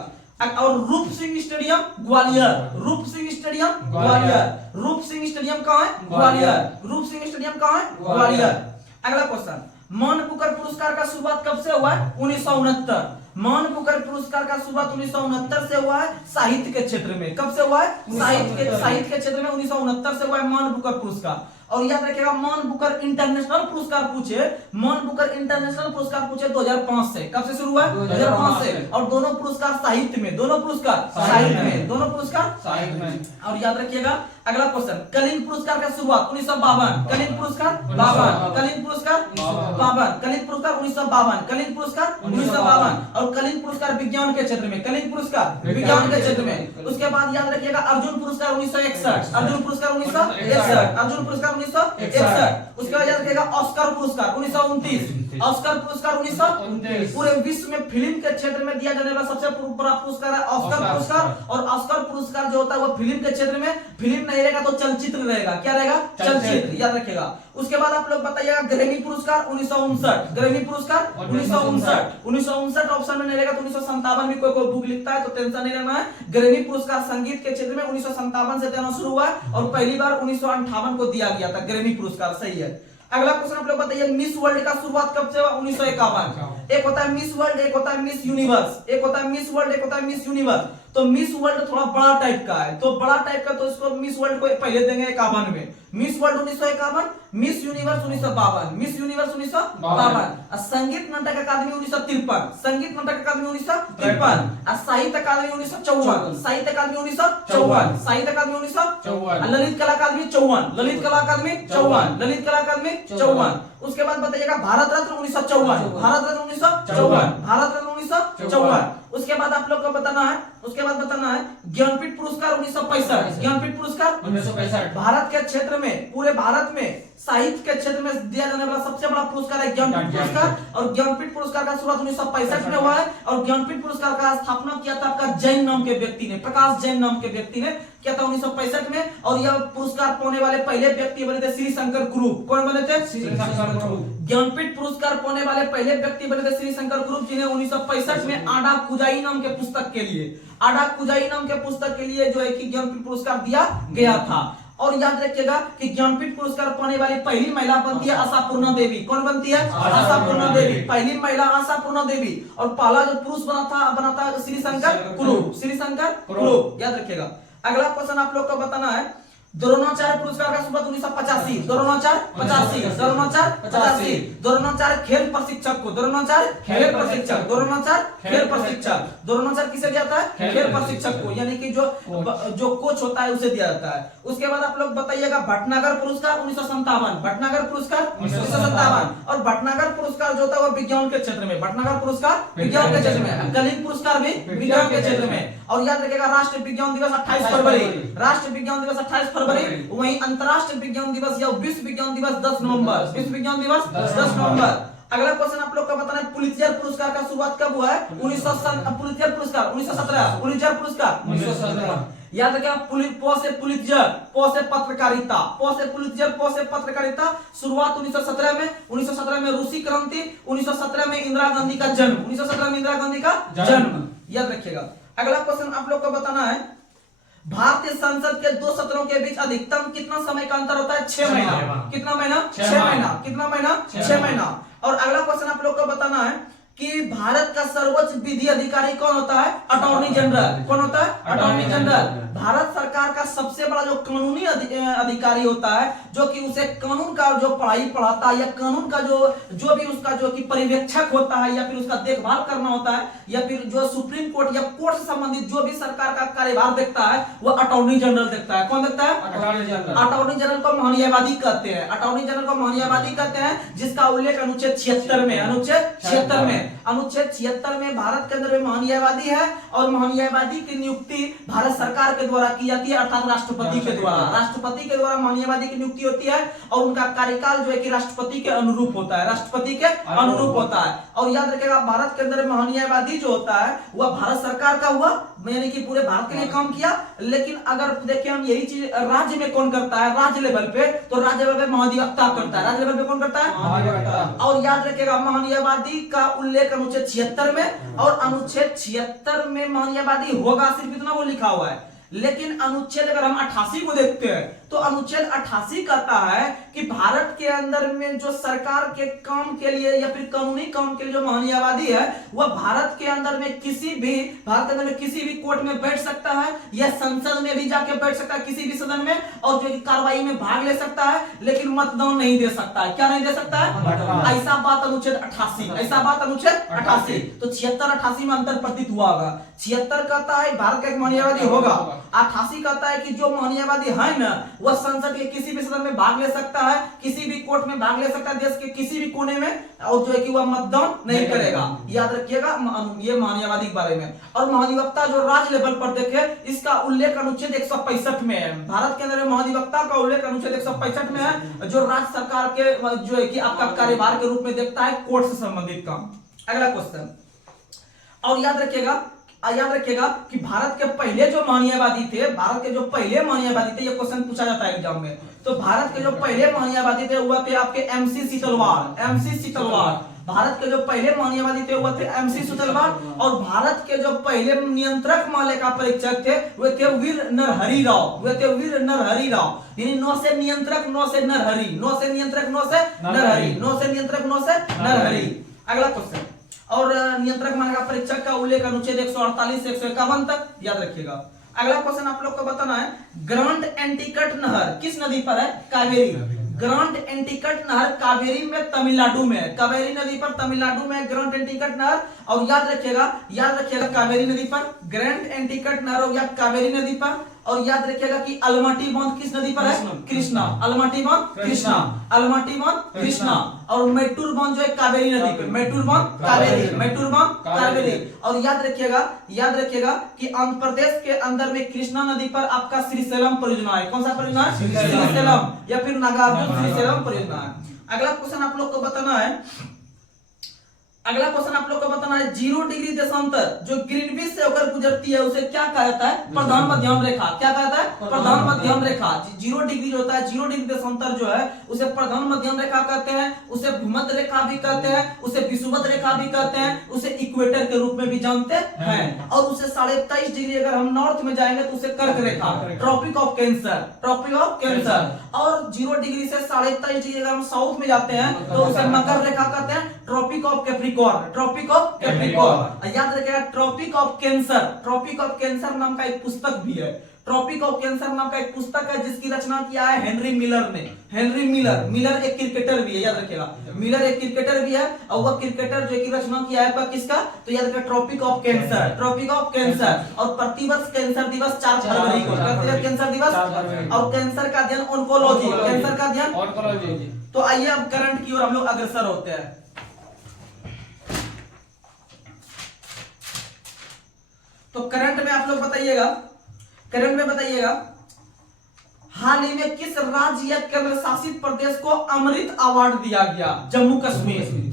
और रूप सिंह स्टेडियम ग्वालियर। रूप सिंह स्टेडियम ग्वालियर। रूप सिंह स्टेडियम कहाँ है? ग्वालियर। रूप सिंह स्टेडियम कहाँ है? ग्वालियर। अगला क्वेश्चन, मान बुकर पुरस्कार का शुरुआत कब से हुआ है? 1969। मान बुकर पुरस्कार का शुरुआत 1969 से हुआ है साहित्य के क्षेत्र में। कब से हुआ है? साहित्य के क्षेत्र में 1969 से हुआ है मान बुकर पुरस्कार। और याद रखिएगा, मान बुकर इंटरनेशनल पुरस्कार पूछे, मान बुकर इंटरनेशनल पुरस्कार पूछे 2005 से। कब से शुरू हुआ? 2005 से। और दोनों पुरस्कार साहित्य में, दोनों पुरस्कार साहित्य में, दोनों पुरस्कार साहित्य में। और याद रखिएगा अगला क्वेश्चन, कलिंग पुरस्कार का शुरुआत 1952। कलिंग पुरस्कार 52। कलिंग पुरस्कार 52। कलिंग पुरस्कार 1952। कलिंग पुरस्कार 1952। और कलिंग पुरस्कार विज्ञान के क्षेत्र में, कलिंग पुरस्कार विज्ञान के क्षेत्र में। उसके बाद याद रखिएगा अर्जुन पुरस्कार 1961। अर्जुन पुरस्कार 1961। अर्जुन पुरस्कार 1961। उसके बाद याद रखिएगा ऑस्कर पुरस्कार 1929। ऑस्कर पुरस्कार 1929। पूरे विश्व में फिल्म के क्षेत्र में दिया जाने वाला सबसे बड़ा पुरस्कार है ऑस्कर पुरस्कार। और ऑस्कर पुरस्कार जो होता है वो फिल्म के क्षेत्र में, फिल्म नहीं रहेगा तो चलचित्र रहेगा। क्या रहेगा? चलचित्र, याद रखिएगा। उसके बाद आप लोग बताइएगा ग्रैमी पुरस्कार 1959। ग्रैमी पुरस्कार 1959। 1959 ऑप्शन में नहीं रहेगा तो 1957 भी कोई बुक लिखता है तो टेंशन नहीं लेना है। ग्रैमी पुरस्कार संगीत के क्षेत्र में 1957 से देना शुरू हुआ है और पहली बार 1958 को दिया गया था ग्रैमी पुरस्कार। सही है। अगला क्वेश्चन आप लोग बताइए, मिस वर्ल्ड का शुरुआत कब से हुआ? 1951। एक होता है मिस वर्ल्ड, एक होता है मिस यूनिवर्स। एक होता है मिस वर्ल्ड, एक होता है मिस यूनिवर्स। तो मिस वर्ल्ड थोड़ा बड़ा टाइप का है, तो बड़ा टाइप का तो इसको मिस वर्ल्ड को पहले देंगे 51 में। Miss world 1951, miss universe 1952। Miss universe 1952। संगीत नाटक अकादमी 1953। संगीत नाटक अकादमी 1953। साहित्य अकादमी 1954। साहित्य अकादमी 1954। साहित्य अकादमी 1954। ललित कला अकादमी 54। ललित कला अकादमी 54। ललित कला अकादमी 54। उसके बाद बताइएगा भारत रत्न 1954। भारत रत्न 1954। भारत रत्न 1954। उसके बाद आप लोग को बताना है, उसके बाद बताना है ज्ञानपीठ पुरस्कार 1965। ज्ञानपीठ पुरस्कार 1965। भारत के क्षेत्र में, पूरे भारत में साहित्य के क्षेत्र में दिया जाने वाला सबसे बड़ा पुरस्कार है ज्ञानपीठ पुरस्कार। और ज्ञानपीठ पुरस्कार का शुरुआत 1965 में हुआ है। और ज्ञानपीठ पुरस्कार का स्थापना किया था आपका जैन नाम के व्यक्ति ने, प्रकाश जैन नाम के व्यक्ति ने किया था 1965 में। और यह पुरस्कार पाने वाले पहले व्यक्ति बने थे श्री शंकर कुरूप। कौन बने थे? श्री शंकर कुरूप। ज्ञानपीठ पुरस्कार पाने वाले पहले व्यक्ति बने थे श्री शंकर कुरूप, जिन्हें 1965 में आडा कुजाई नाम के पुस्तक के लिए, आडा कुजाई नाम के पुस्तक के लिए जो है कि ज्ञानपीठ पुरस्कार दिया गया था। और याद रखिएगा कि ज्ञानपीठ पुरस्कार पाने वाली पहली महिला बनती है आशापूर्णा देवी। कौन बनती है? आशापूर्णा देवी। पहली महिला आशापूर्णा देवी। और पहला जो पुरुष बना था श्री शंकर कुरूप। श्री शंकर कुरूप, याद रखिएगा। अगला क्वेश्चन आप लोग को बताना है, द्रोणाचार्य पुरस्कार का शुरुआत 1985। द्रोणाचार्य 85। द्रोणाचार्य 85। द्रोणाचार्य खेल प्रशिक्षक को, द्रोणाचार्य खेल प्रशिक्षक, द्रोणाचार्य खेल प्रशिक्षक। द्रोणाचार्य किसे दिया जाता है? खेल प्रशिक्षक को, यानी कि जो कोच होता है उसे दिया जाता है। उसके बाद आप लोग बताइएगा भटनागर पुरस्कार 1957। भटनागर पुरस्कार 1957। और भटनागर पुरस्कार जो होता है वो विज्ञान के क्षेत्र में, भटनागर पुरस्कार विज्ञान के क्षेत्र में। कलिंग पुरस्कार भी विज्ञान के क्षेत्र में। और याद रखिएगा राष्ट्रीय विज्ञान दिवस 28 फरवरी। राष्ट्रीय विज्ञान दिवस 28 फरवरी। वहीं अंतरराष्ट्रीय विज्ञान दिवस या विश्व विज्ञान दिवस 10 नवंबर। विश्व विज्ञान दिवस 10 नवंबर। अगला क्वेश्चन आप लोग का बताना है, पुलित्जर पुरस्कार का शुरुआत कब हुआ है? पुलित्जर पुरस्कार 1917। पुलित्जर पुरस्कार 1917। याद रखिएगा पो से पुलित्जर, पो से पत्रकारिता, पो से पुलित्जर, पो से पत्रकारिता। शुरुआत 1917 में। 1917 में रूसी क्रांति। 1917 में इंदिरा गांधी का जन्म। 1917 में इंदिरा गांधी का जन्म, याद रखिएगा। अगला क्वेश्चन आप लोग को बताना है, भारतीय संसद के दो सत्रों के बीच अधिकतम कितना समय का अंतर होता है? 6 महीना। कितना महीना? 6 महीना। कितना महीना? 6 महीना। और अगला क्वेश्चन आप लोग को बताना है कि भारत का सर्वोच्च विधि अधिकारी कौन होता है? Attorney general. कौन होता है? Attorney general. भारत सरकार का सबसे बड़ा जो कानूनी अधिकारी होता है, जो कि उसे कानून का जो पढ़ाई पढ़ाता है या कानून का जो भी उसका जो कि पर्यवेक्षक होता है या फिर उसका देखभाल करना होता है या फिर जो सुप्रीम कोर्ट या कोर्ट से संबंधित जो भी सरकार का कार्यभार देखता है वो अटॉर्नी जनरल देखता है। कौन देखता है? Attorney general. अटॉर्नी जनरल को महान्यायवादी कहते हैं। अटॉर्नी जनरल को महान्यायवादी कहते हैं, जिसका उल्लेख अनुच्छेद 76 में, अनुच्छेद 76 में। अनुच्छेद 76 में भारत के अंदर में महान्यायवादी है और महान्यायवादी की नियुक्ति भारत सरकार के द्वारा की जाती है, अर्थात राष्ट्रपति के द्वारा महान्यायवादी की नियुक्ति होती है और उनका कार्यकाल जो है कि राष्ट्रपति के अनुरूप होता है, राष्ट्रपति के अनुरूप होता है। और याद रखिएगा भारत के अंदर महान्यायवादी जो होता है वह भारत सरकार का हुआ, यानी कि पूरे भारत के लिए काम किया। लेकिन अगर देखिए हम यही चीज राज्य में कौन करता है, राज्य लेवल पे, तो राज्य लेवल पे महाधिवक्ता करता है, राज्य लेवल पे कौन करता है, महाधिवक्ता। और याद रखिएगा महान्यायवादी का उल्लेख अनुच्छेद 76 में, और अनुच्छेद 76 में महान्यायवादी होगा, सिर्फ इतना वो लिखा हुआ है। लेकिन अनुच्छेद अगर हम 88 को देखते हैं तो अनुच्छेद 88 कहता है कि भारत के अंदर में जो सरकार के काम के लिए या फिर कानूनी काम के लिए जो महान्यायवादी है वह भारत के अंदर में किसी भी कोर्ट में बैठ सकता है या संसद में भी जाके बैठ सकता है, किसी भी सदन में, और जो कार्रवाई में भाग ले सकता है, लेकिन मतदान नहीं दे सकता है। क्या नहीं दे सकता है? ऐसा बात अनुच्छेद 88। तो 76-88 में अंतर प्रतीत हुआ होगा। 76 कहता है भारत का एक महान्यायवादी होगा, 88 कहता है कि जो महान्यायवादी है ना वह संसद के किसी भी सदन में भाग ले सकता है, किसी भी कोर्ट में भाग ले सकता है, देश के किसी भी कोने में, और जो है कि वह मतदान नहीं करेगा। याद रखिएगा ये महान्यायवादी के बारे में। और महाधिवक्ता जो राज्य लेवल पर देखे, इसका उल्लेख अनुच्छेद 165 में है। भारत के अंदर महाधिवक्ता का उल्लेख अनुच्छेद 165 में है, जो राज्य सरकार के जो है कि आपका कार्यभार के रूप में देखता है कोर्ट से संबंधित काम। अगला क्वेश्चन, और याद रखिएगा कि भारत के पहले जो महान्यायवादी थे, ये क्वेश्चन पूछा जाता है एग्जाम में। तो भारत के जो पहले महान्यायवादी थे वह थे आपके MC सीतलवाड़। भारत के जो पहले महान्यायवादी थे वह थे MC सीतलवाड़। और भारत के जो पहले नियंत्रक महालेखा परीक्षक थे वे थे वीर नरहरि राव। यानी 9 से नियंत्रक 9 से नरहरि। अगला क्वेश्चन, और नियंत्रक महालेखा परीक्षक का उल्लेख अनुच्छेद 148 से 151 तक, याद रखिएगा। अगला क्वेश्चन आप लोग को बताना है, ग्रांट एंटिकट नहर किस नदी पर है? कावेरी। ग्रांट एंटिकट नहर कावेरी में तमिलनाडु में, कावेरी नदी पर तमिलनाडु में ग्रांट एंटिकट नहर। और याद रखिएगा कावेरी नदी पर ग्रांट एंटिकट नहर हो गया कावेरी नदी पर। और याद रखिएगा कि अलमटी बांध किस नदी पर है? कृष्णा। अलमटी बांध कृष्णा। और मैटूर बांध जो है कावेरी नदी पे, मैटूर बांध कावेरी। और याद रखिएगा कि आंध्र प्रदेश के अंदर में कृष्णा नदी पर आपका श्रीशैलम परियोजना है। कौन सा परियोजना है? श्रीशैलम, या फिर नागार्जुन श्रीशैलम परियोजना है। अगला क्वेश्चन आप लोग को बताना है, 0 डिग्री देशांतर जो ग्रीनविच से होकर गुजरती है उसे क्या कहा जाता है? प्रधान मध्यम रेखा। क्या कहता है? प्रधान मध्यम रेखा। 0 डिग्री जो होता है, 0 डिग्री देशांतर जो है उसे प्रधान मध्यम रेखा कहते हैं, उसे भूमध्य रेखा भी कहते हैं, उसे विषुवत रेखा भी कहते हैं, उसे इक्वेटर के रूप में भी जानते हैं। और उसे 23.5 डिग्री अगर हम नॉर्थ में जाएंगे तो उसे कर्क रेखा, ट्रॉपिक ऑफ कैंसर। और 0 डिग्री से 23.5 डिग्री अगर हम साउथ में जाते हैं तो उसे मकर रेखा कहते हैं, ट्रॉपिक ऑफ कैप्रिकॉर्न। याद रखिएगा ट्रॉपिक ऑफ कैंसर नाम का एक पुस्तक भी है। ट्रॉपिक ऑफ कैंसर नाम का एक पुस्तक है जिसकी रचना किया है हेनरी मिलर ने। मिलर एक क्रिकेटर भी है, याद रखिएगा मिलर एक क्रिकेटर भी है। और वह क्रिकेटर जो की रचना किया है किसका? तो याद रखिएगा ट्रॉपिक ऑफ कैंसर। और प्रतिवर्ष कैंसर दिवस 4 फरवरी को, कैंसर दिवस। और कैंसर का अध्ययन ऑन्कोलॉजी। तो आइए अब करंट की ओर हम लोग अग्रसर होते हैं। तो करंट में आप लोग बताइएगा हाल ही में किस राज्य या केंद्र शासित प्रदेश को अमृत अवार्ड दिया गया? जम्मू कश्मीर।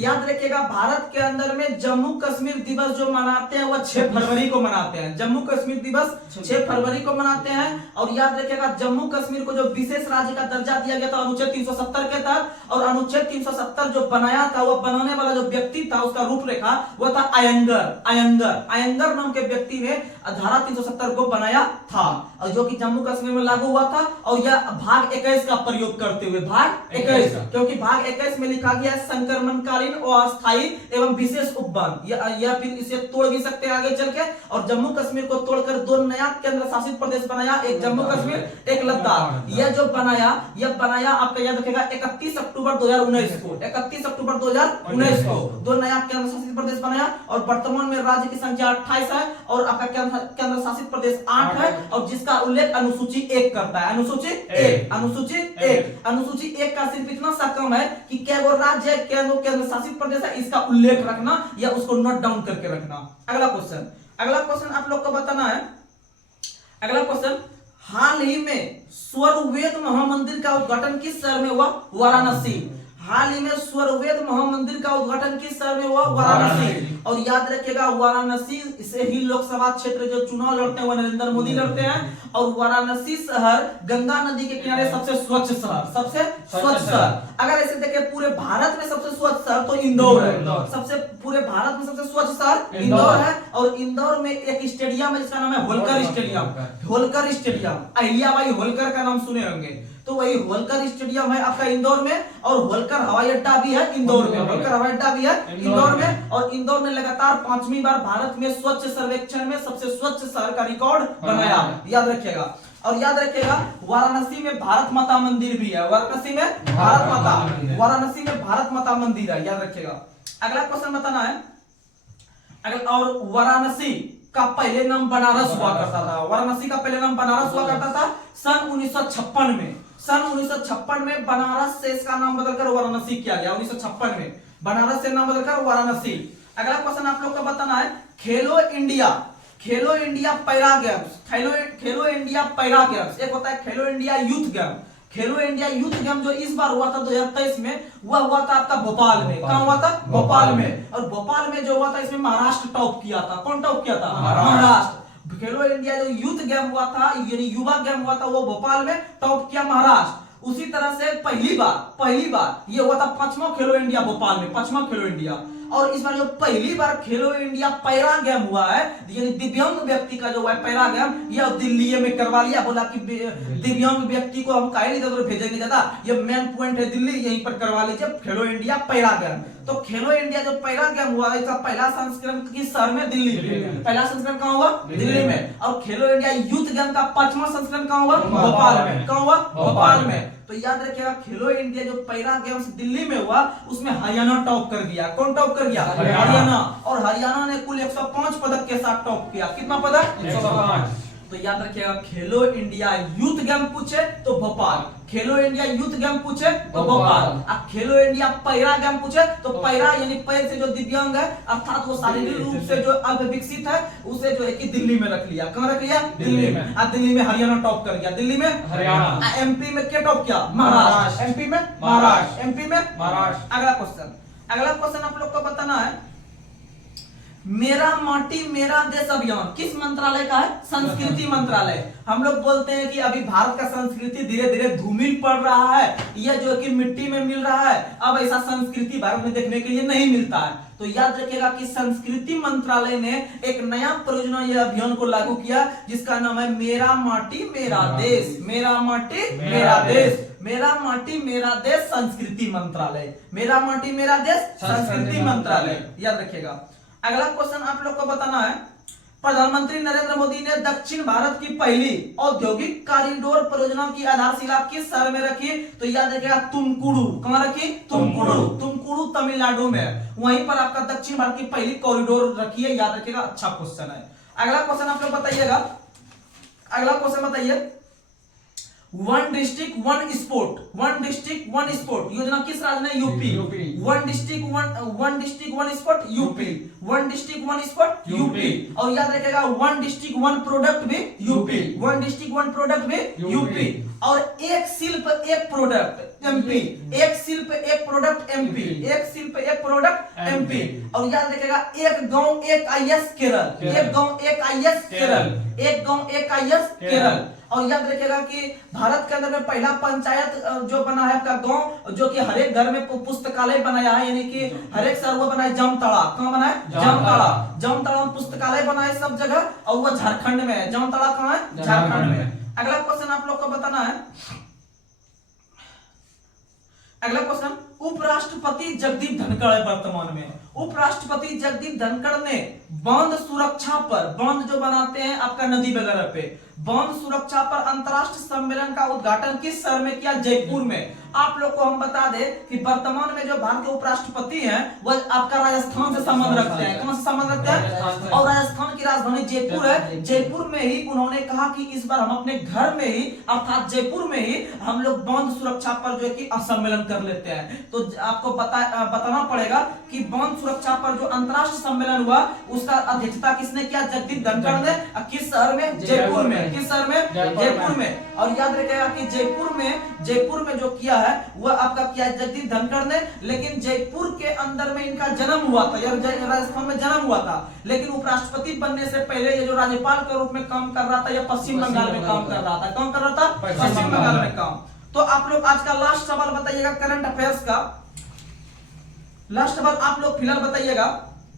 याद रखिएगा भारत के अंदर में जम्मू कश्मीर दिवस जो मनाते हैं वह 6 फरवरी को मनाते हैं। जम्मू कश्मीर दिवस 6 फरवरी को मनाते हैं। और याद रखिएगा जम्मू कश्मीर को जो विशेष राज्य का दर्जा दिया गया था अनुच्छेद 370 के तहत। और अनुच्छेद 370 जो बनाया था, वह बनाने वाला जो व्यक्ति था उसका रूपरेखा वह था अयंगर नाम के व्यक्ति ने धारा 370 को बनाया था, और जो कि जम्मू कश्मीर में लागू हुआ था। और यह भाग 21 का प्रयोग करते हुए, भाग 21, क्योंकि भाग 21 में लिखा गया संक्रमणकालीन और अस्थायी एवं विशेष उपवन, या फिर इसे तोड़ भी सकते हैं आगे चल के। और जम्मू कश्मीर को तोड़कर 2 नया केंद्र शासित प्रदेश बनाया, एक जम्मू कश्मीर, एक लद्दाख। यह जो बनाया आपका याद रखेगा 31 अक्टूबर 2019 को, 31 अक्टूबर 2019 को 2 नया केंद्र शासित प्रदेश बनाया। और वर्तमान में राज्य की संख्या 28 है और आपका केंद्र शासित प्रदेश 8 है। और जिसका उल्लेख अनुसूची 1 करता है। अनुसूची 1, अनुसूची 1, अनुसूची 1 का सिर्फ इतना सा कम है कि क्या वो राज्य है, क्या वो केंद्र शासित प्रदेश है, इसका उल्लेख रखना या उसको नोट डाउन करके रखना। अगला क्वेश्चन आप लोग को बताना है। अगला क्वेश्चन, हाल ही में स्वरवेद महामंदिर का उद्घाटन किस शहर में हुआ? वाराणसी। हाल ही में स्वरवेद महामंदिर का उद्घाटन किस शहर में हुआ? वाराणसी। और याद रखिएगा वाराणसी से ही लोकसभा क्षेत्र जो चुनाव लड़ते हैं वो नरेंद्र मोदी लड़ते हैं। और वाराणसी शहर गंगा नदी के किनारे सबसे स्वच्छ शहर, सबसे स्वच्छ शहर। अगर ऐसे देखें पूरे भारत में सबसे स्वच्छ शहर तो इंदौर है। सबसे पूरे भारत में सबसे स्वच्छ शहर इंदौर है। और इंदौर में एक स्टेडियम है जिसका नाम है होलकर स्टेडियम। होलकर स्टेडियम, अहिल्याबाई होलकर का नाम सुने होंगे, तो वही होलकर स्टेडियम है आपका इंदौर में। और होलकर हवाई अड्डा भी है इंदौर में, होलकर हवाई अड्डा भी है इंदौर में। और इंदौर ने लगातार 5वीं बार भारत में स्वच्छ सर्वेक्षण में सबसे स्वच्छ शहर का रिकॉर्ड बनाया। याद रखिएगा। और याद रखिएगा वाराणसी में भारत माता मंदिर भी है। वाराणसी में भारत माता मंदिर है, याद रखिएगा। अगला क्वेश्चन बताना है। और वाराणसी का पहले नाम बनारस हुआ करता था। वाराणसी का पहले नाम बनारस हुआ करता था सन 1956 में। सन 1956 में बनारस से इसका नाम बदलकर वाराणसी किया गया। 1956 में बनारस से नाम बदलकर वाराणसी। अगला क्वेश्चन आप लोग को बताना है। खेलो इंडिया पैरा गेम्स, खेलो इंडिया पैरा गेम्स, एक होता है खेलो इंडिया यूथ गेम। खेलो इंडिया यूथ गेम जो इस बार हुआ था 2023 में, वह हुआ था आपका भोपाल में। कहां हुआ था? भोपाल में। और भोपाल में जो हुआ था इसमें महाराष्ट्र टॉप किया था। कौन टॉप किया था? महाराष्ट्र। खेलो इंडिया जो यूथ गेम हुआ था यानी युवा गेम हुआ था वो भोपाल में टॉप किया महाराष्ट्र। उसी तरह से पहली बार ये हुआ था 5वां खेलो इंडिया भोपाल में, 5वां खेलो इंडिया। और इस बार जो पहली बार खेलो इंडिया पैरा गेम हुआ है यानी दिव्यांग व्यक्ति का जो है पैरा गेम, यह दिल्ली में करवा लिया। बोला कि दिव्यांग व्यक्ति को हम काहे नहीं भेजेंगे ज्यादा, ये मेन पॉइंट है दिल्ली, यहीं पर करवा लीजिए खेलो इंडिया पैरा गेम। तो खेलो इंडिया जो पैरा गेम हुआ इसका पहला संस्करण किस शहर में? दिल्ली में। पहला संस्करण कहां हुआ? दिल्ली में। और खेलो इंडिया यूथ गेम का 5वां संस्करण कहां हुआ? भोपाल में। कहां हुआ? भोपाल में। तो याद रखिएगा खेलो इंडिया जो पैरा गेम्स दिल्ली में हुआ उसमें हरियाणा टॉप कर दिया। कौन टॉप कर गया? हरियाणा। और हरियाणा ने कुल 105 पदक के साथ टॉप किया। कितना पदक? 105। तो याद रखिएगा खेलो इंडिया यूथ गेम पूछे तो भोपाल, खेलो इंडिया यूथ गेम पूछे तो भोपाल। अब खेलो इंडिया पैरा गेम पूछे तो पैरा यानी पैर से जो दिव्यांग है अर्थात वो शारीरिक रूप से जो अल्प विकसित है उसे जो है कि दिल्ली में रख लिया। कहां रख लिया? दिल्ली में। अब दिल्ली में हरियाणा टॉप कर गया। दिल्ली में हरियाणा। एमपी में क्या टॉप किया? महाराष्ट्र। एमपी में महाराष्ट्र। एमपी में महाराष्ट्र। अगला क्वेश्चन आप लोग को बताना है। मेरा माटी मेरा देश अभियान किस मंत्रालय का है? संस्कृति मंत्रालय। हम लोग बोलते हैं कि अभी भारत का संस्कृति धीरे धीरे धूमिल पड़ रहा है, यह जो कि मिट्टी में मिल रहा है। अब ऐसा संस्कृति भारत में देखने के लिए नहीं मिलता है। तो याद रखिएगा कि संस्कृति मंत्रालय ने एक नया परियोजना यह अभियान को लागू किया जिसका नाम है मेरा माटी मेरा देश। मेरा माटी मेरा देश, मेरा माटी मेरा देश संस्कृति मंत्रालय। मेरा माटी मेरा देश संस्कृति मंत्रालय, याद रखिएगा। अगला क्वेश्चन आप लोग को बताना है। प्रधानमंत्री नरेंद्र मोदी ने दक्षिण भारत की पहली औद्योगिक कॉरिडोर परियोजना की आधारशिला किस शहर में रखी? तो याद रखिएगा तुमकुरू। कहां रखी? तुमकुरू तमिलनाडु में। वहीं पर आपका दक्षिण भारत की पहली कॉरिडोर रखी है, याद रखिएगा। अच्छा क्वेश्चन है। अगला क्वेश्चन आप लोग बताइएगा। अगला क्वेश्चन बताइए। One district one sport, one district one sport योजना किस राज्य ने? UP. One district one sport UP. One district one sport UP. और याद रखिएगा वन डिस्ट्रिक्ट वन प्रोडक्ट भी UP. One district one product भी यूपी। और एक शिल्प एक प्रोडक्ट एमपी। एक शिल्प एक प्रोडक्ट एमपी। एक शिल्प एक प्रोडक्ट एमपी। और याद रखिएगा एक गांव एक आईएएस केरल। एक गांव एक आईएएस केरल। एक गांव एक आईएएस केरल। और याद रखिएगा कि भारत के अंदर में पहला पंचायत जो बना है आपका गांव जो कि हर एक घर में पुस्तकालय बनाया है यानी कि हर एक शहर वो बना है जामताड़ा। कहां बना है? जामताड़ा। जामताड़ा में पुस्तकालय बना है सब जगह और वो झारखंड में है। जामताड़ा कहां है? झारखंड में। अगला क्वेश्चन आप लोग को बताना है। अगला क्वेश्चन। उपराष्ट्रपति जगदीप धनखड़ है वर्तमान में। उपराष्ट्रपति जगदीप धनखड़ ने बांध सुरक्षा पर, बांध जो बनाते हैं आपका नदी वगैरह पे, बांध सुरक्षा पर अंतरराष्ट्रीय सम्मेलन का उद्घाटन किस शहर में किया? जयपुर में। आप लोग को हम बता दें कि वर्तमान में जो भारत के उपराष्ट्रपति हैं वह आपका राजस्थान से संबंध रखते हैं। कौन से संबंध रखते हैं? और राजस्थान की राजधानी जयपुर है। जयपुर में ही उन्होंने कहा कि इस बार हम अपने घर में ही अर्थात जयपुर में ही हम लोग बांध सुरक्षा पर जो है कि सम्मेलन कर लेते हैं। तो आपको बताना पड़ेगा कि बांध सुरक्षा पर जो अंतरराष्ट्रीय सम्मेलन हुआ उसका अध्यक्षता किसने किया? जगदीप धनखड़ ने। किस शहर में? जयपुर में। किस शहर में? जयपुर में। और याद रखिएगा कि जयपुर में जो किया है वह आपका किया जगदीप धनखड़ ने। लेकिन जयपुर के अंदर में इनका जन्म हुआ था, राजस्थान में जन्म हुआ था। लेकिन उपराष्ट्रपति बनने से पहले ये जो राज्यपाल के रूप में काम कर रहा था, यह पश्चिम बंगाल में काम कर रहा था। कौन कर रहा था? पश्चिम बंगाल में काम। तो आप लोग आज का लास्ट सवाल बताइएगा करंट अफेयर्स का। लास्ट सवाल आप लोग फिलहाल बताइएगा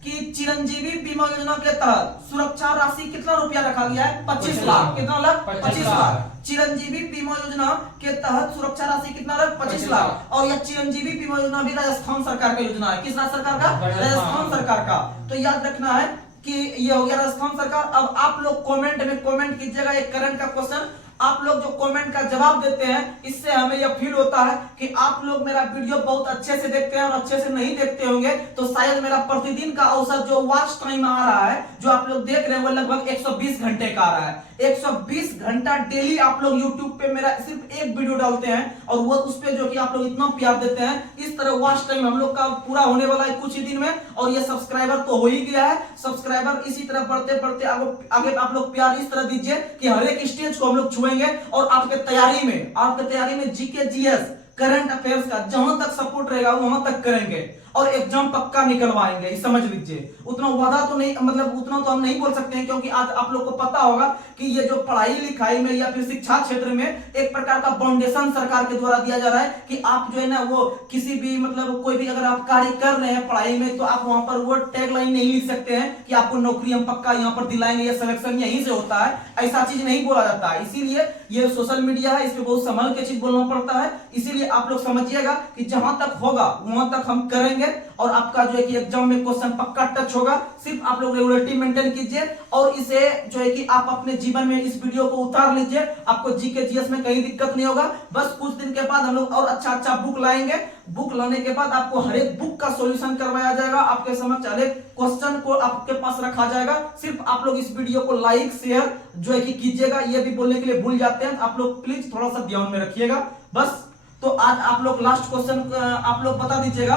कि चिरंजीवी बीमा योजना के तहत सुरक्षा राशि कितना रुपया रखा गया है? 25 लाख। कितना लाख? 25 लाख। चिरंजीवी बीमा योजना के तहत सुरक्षा राशि कितना लाख? 25 लाख। और यह चिरंजीवी बीमा योजना भी राजस्थान सरकार का योजना है। किस राज्य सरकार का? राजस्थान सरकार का। तो याद रखना है कि ये हो गया राजस्थान सरकार। अब आप लोग कमेंट में कमेंट कीजिएगा एक करंट का क्वेश्चन। आप लोग जो कमेंट का जवाब देते हैं इससे हमें यह फील होता है कि आप लोग मेरा वीडियो बहुत अच्छे से देखते हैं। और अच्छे से नहीं देखते होंगे तो शायद मेरा प्रतिदिन का औसत जो वॉच टाइम आ रहा है जो आप लोग देख रहे हैं वो लगभग 120 घंटे का आ रहा है। 120 घंटा डेली आप लोग YouTube पे मेरा सिर्फ एक वीडियो डालते हैं और वो उस पे जो कि आप लोग इतना प्यार देते हैं। इस तरह वॉच टाइम हम लोग का पूरा होने वाला है कुछ ही दिन में। और ये सब्सक्राइबर तो हो ही गया है। सब्सक्राइबर इसी तरह बढ़ते बढ़ते आगे आप लोग प्यार इस तरह दीजिए कि हर एक स्टेज को हम लोग छुएंगे। और आपके तैयारी में जीके जीएस करंट अफेयर्स का जहां तक सपोर्ट रहेगा वहां तक करेंगे और एग्जाम पक्का निकलवाएंगे। समझ लीजिए। उतना वादा तो नहीं, मतलब उतना तो हम नहीं बोल सकते हैं क्योंकि आज आप लोग को पता होगा कि ये जो पढ़ाई लिखाई में या फिर शिक्षा क्षेत्र में एक प्रकार का फाउंडेशन सरकार के द्वारा दिया जा रहा है कि आप जो है ना वो किसी भी मतलब कोई भी अगर आप कार्य कर रहे हैं पढ़ाई में तो आप वहां पर वो टैगलाइन नहीं लिख सकते हैं कि आपको नौकरी हम पक्का यहाँ पर दिलाएंगे या सिलेक्शन यहीं से होता है। ऐसा चीज नहीं बोला जाता है। इसीलिए ये सोशल मीडिया है, इस पे बहुत संभल के चीज बोलना पड़ता है। इसीलिए आप लोग समझिएगा कि जहां तक होगा वहां तक हम करेंगे और आपका जो है कि एग्जाम में क्वेश्चन पक्का टच होगा। सिर्फ आप लोग रेगुलरिटी मेंटेन कीजिए और इसे जो है कि आप अपने जीवन में इस वीडियो को उतार लीजिए। आपको जीके जीएस में कहीं दिक्कत नहीं होगा। बस कुछ दिन के बाद हम लोग और अच्छा बुक लाएंगे। बुक लाने के बाद आपको हर एक बुक का सॉल्यूशन करवाया जाएगा। आपके समक्ष हर एक क्वेश्चन को आपके पास रखा जाएगा। सिर्फ आप लोग इस वीडियो को लाइक शेयर जो है कि कीजिएगा। ये भी बोलने के लिए भूल जाते हैं, आप लोग प्लीज थोड़ा सा ध्यान में रखिएगा। बस तो आज आप लोग लास्ट क्वेश्चन आप लोग बता दीजिएगा।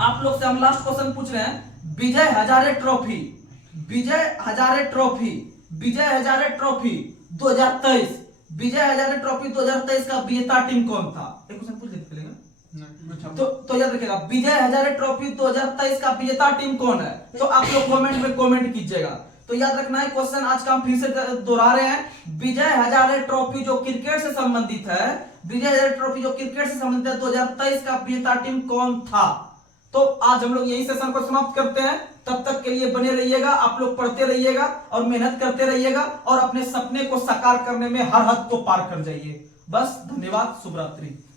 आप लोग से हम लास्ट क्वेश्चन पूछ रहे हैं। विजय हजारे ट्रॉफी 2023 विजय हजारे ट्रॉफी 2023 का विजेता टीम कौन था? एक क्वेश्चन पूछ लेते चलेगा। तो याद रखिएगा विजय हजारे ट्रॉफी 2023 का विजेता टीम कौन है? तो आप लोग कमेंट में कमेंट कीजिएगा। तो याद रखना है क्वेश्चन आज का हम फिर से दोहरा रहे हैं। विजय हजारे ट्रॉफी जो क्रिकेट से संबंधित है, विजय हजारे ट्रॉफी जो क्रिकेट से संबंधित है 2023 का विजेता टीम कौन था? तो आज हम लोग यही सेशन को समाप्त करते हैं। तब तक के लिए बने रहिएगा, आप लोग पढ़ते रहिएगा और मेहनत करते रहिएगा और अपने सपने को साकार करने में हर हद को पार कर जाइए। बस धन्यवाद, शुभ रात्रि।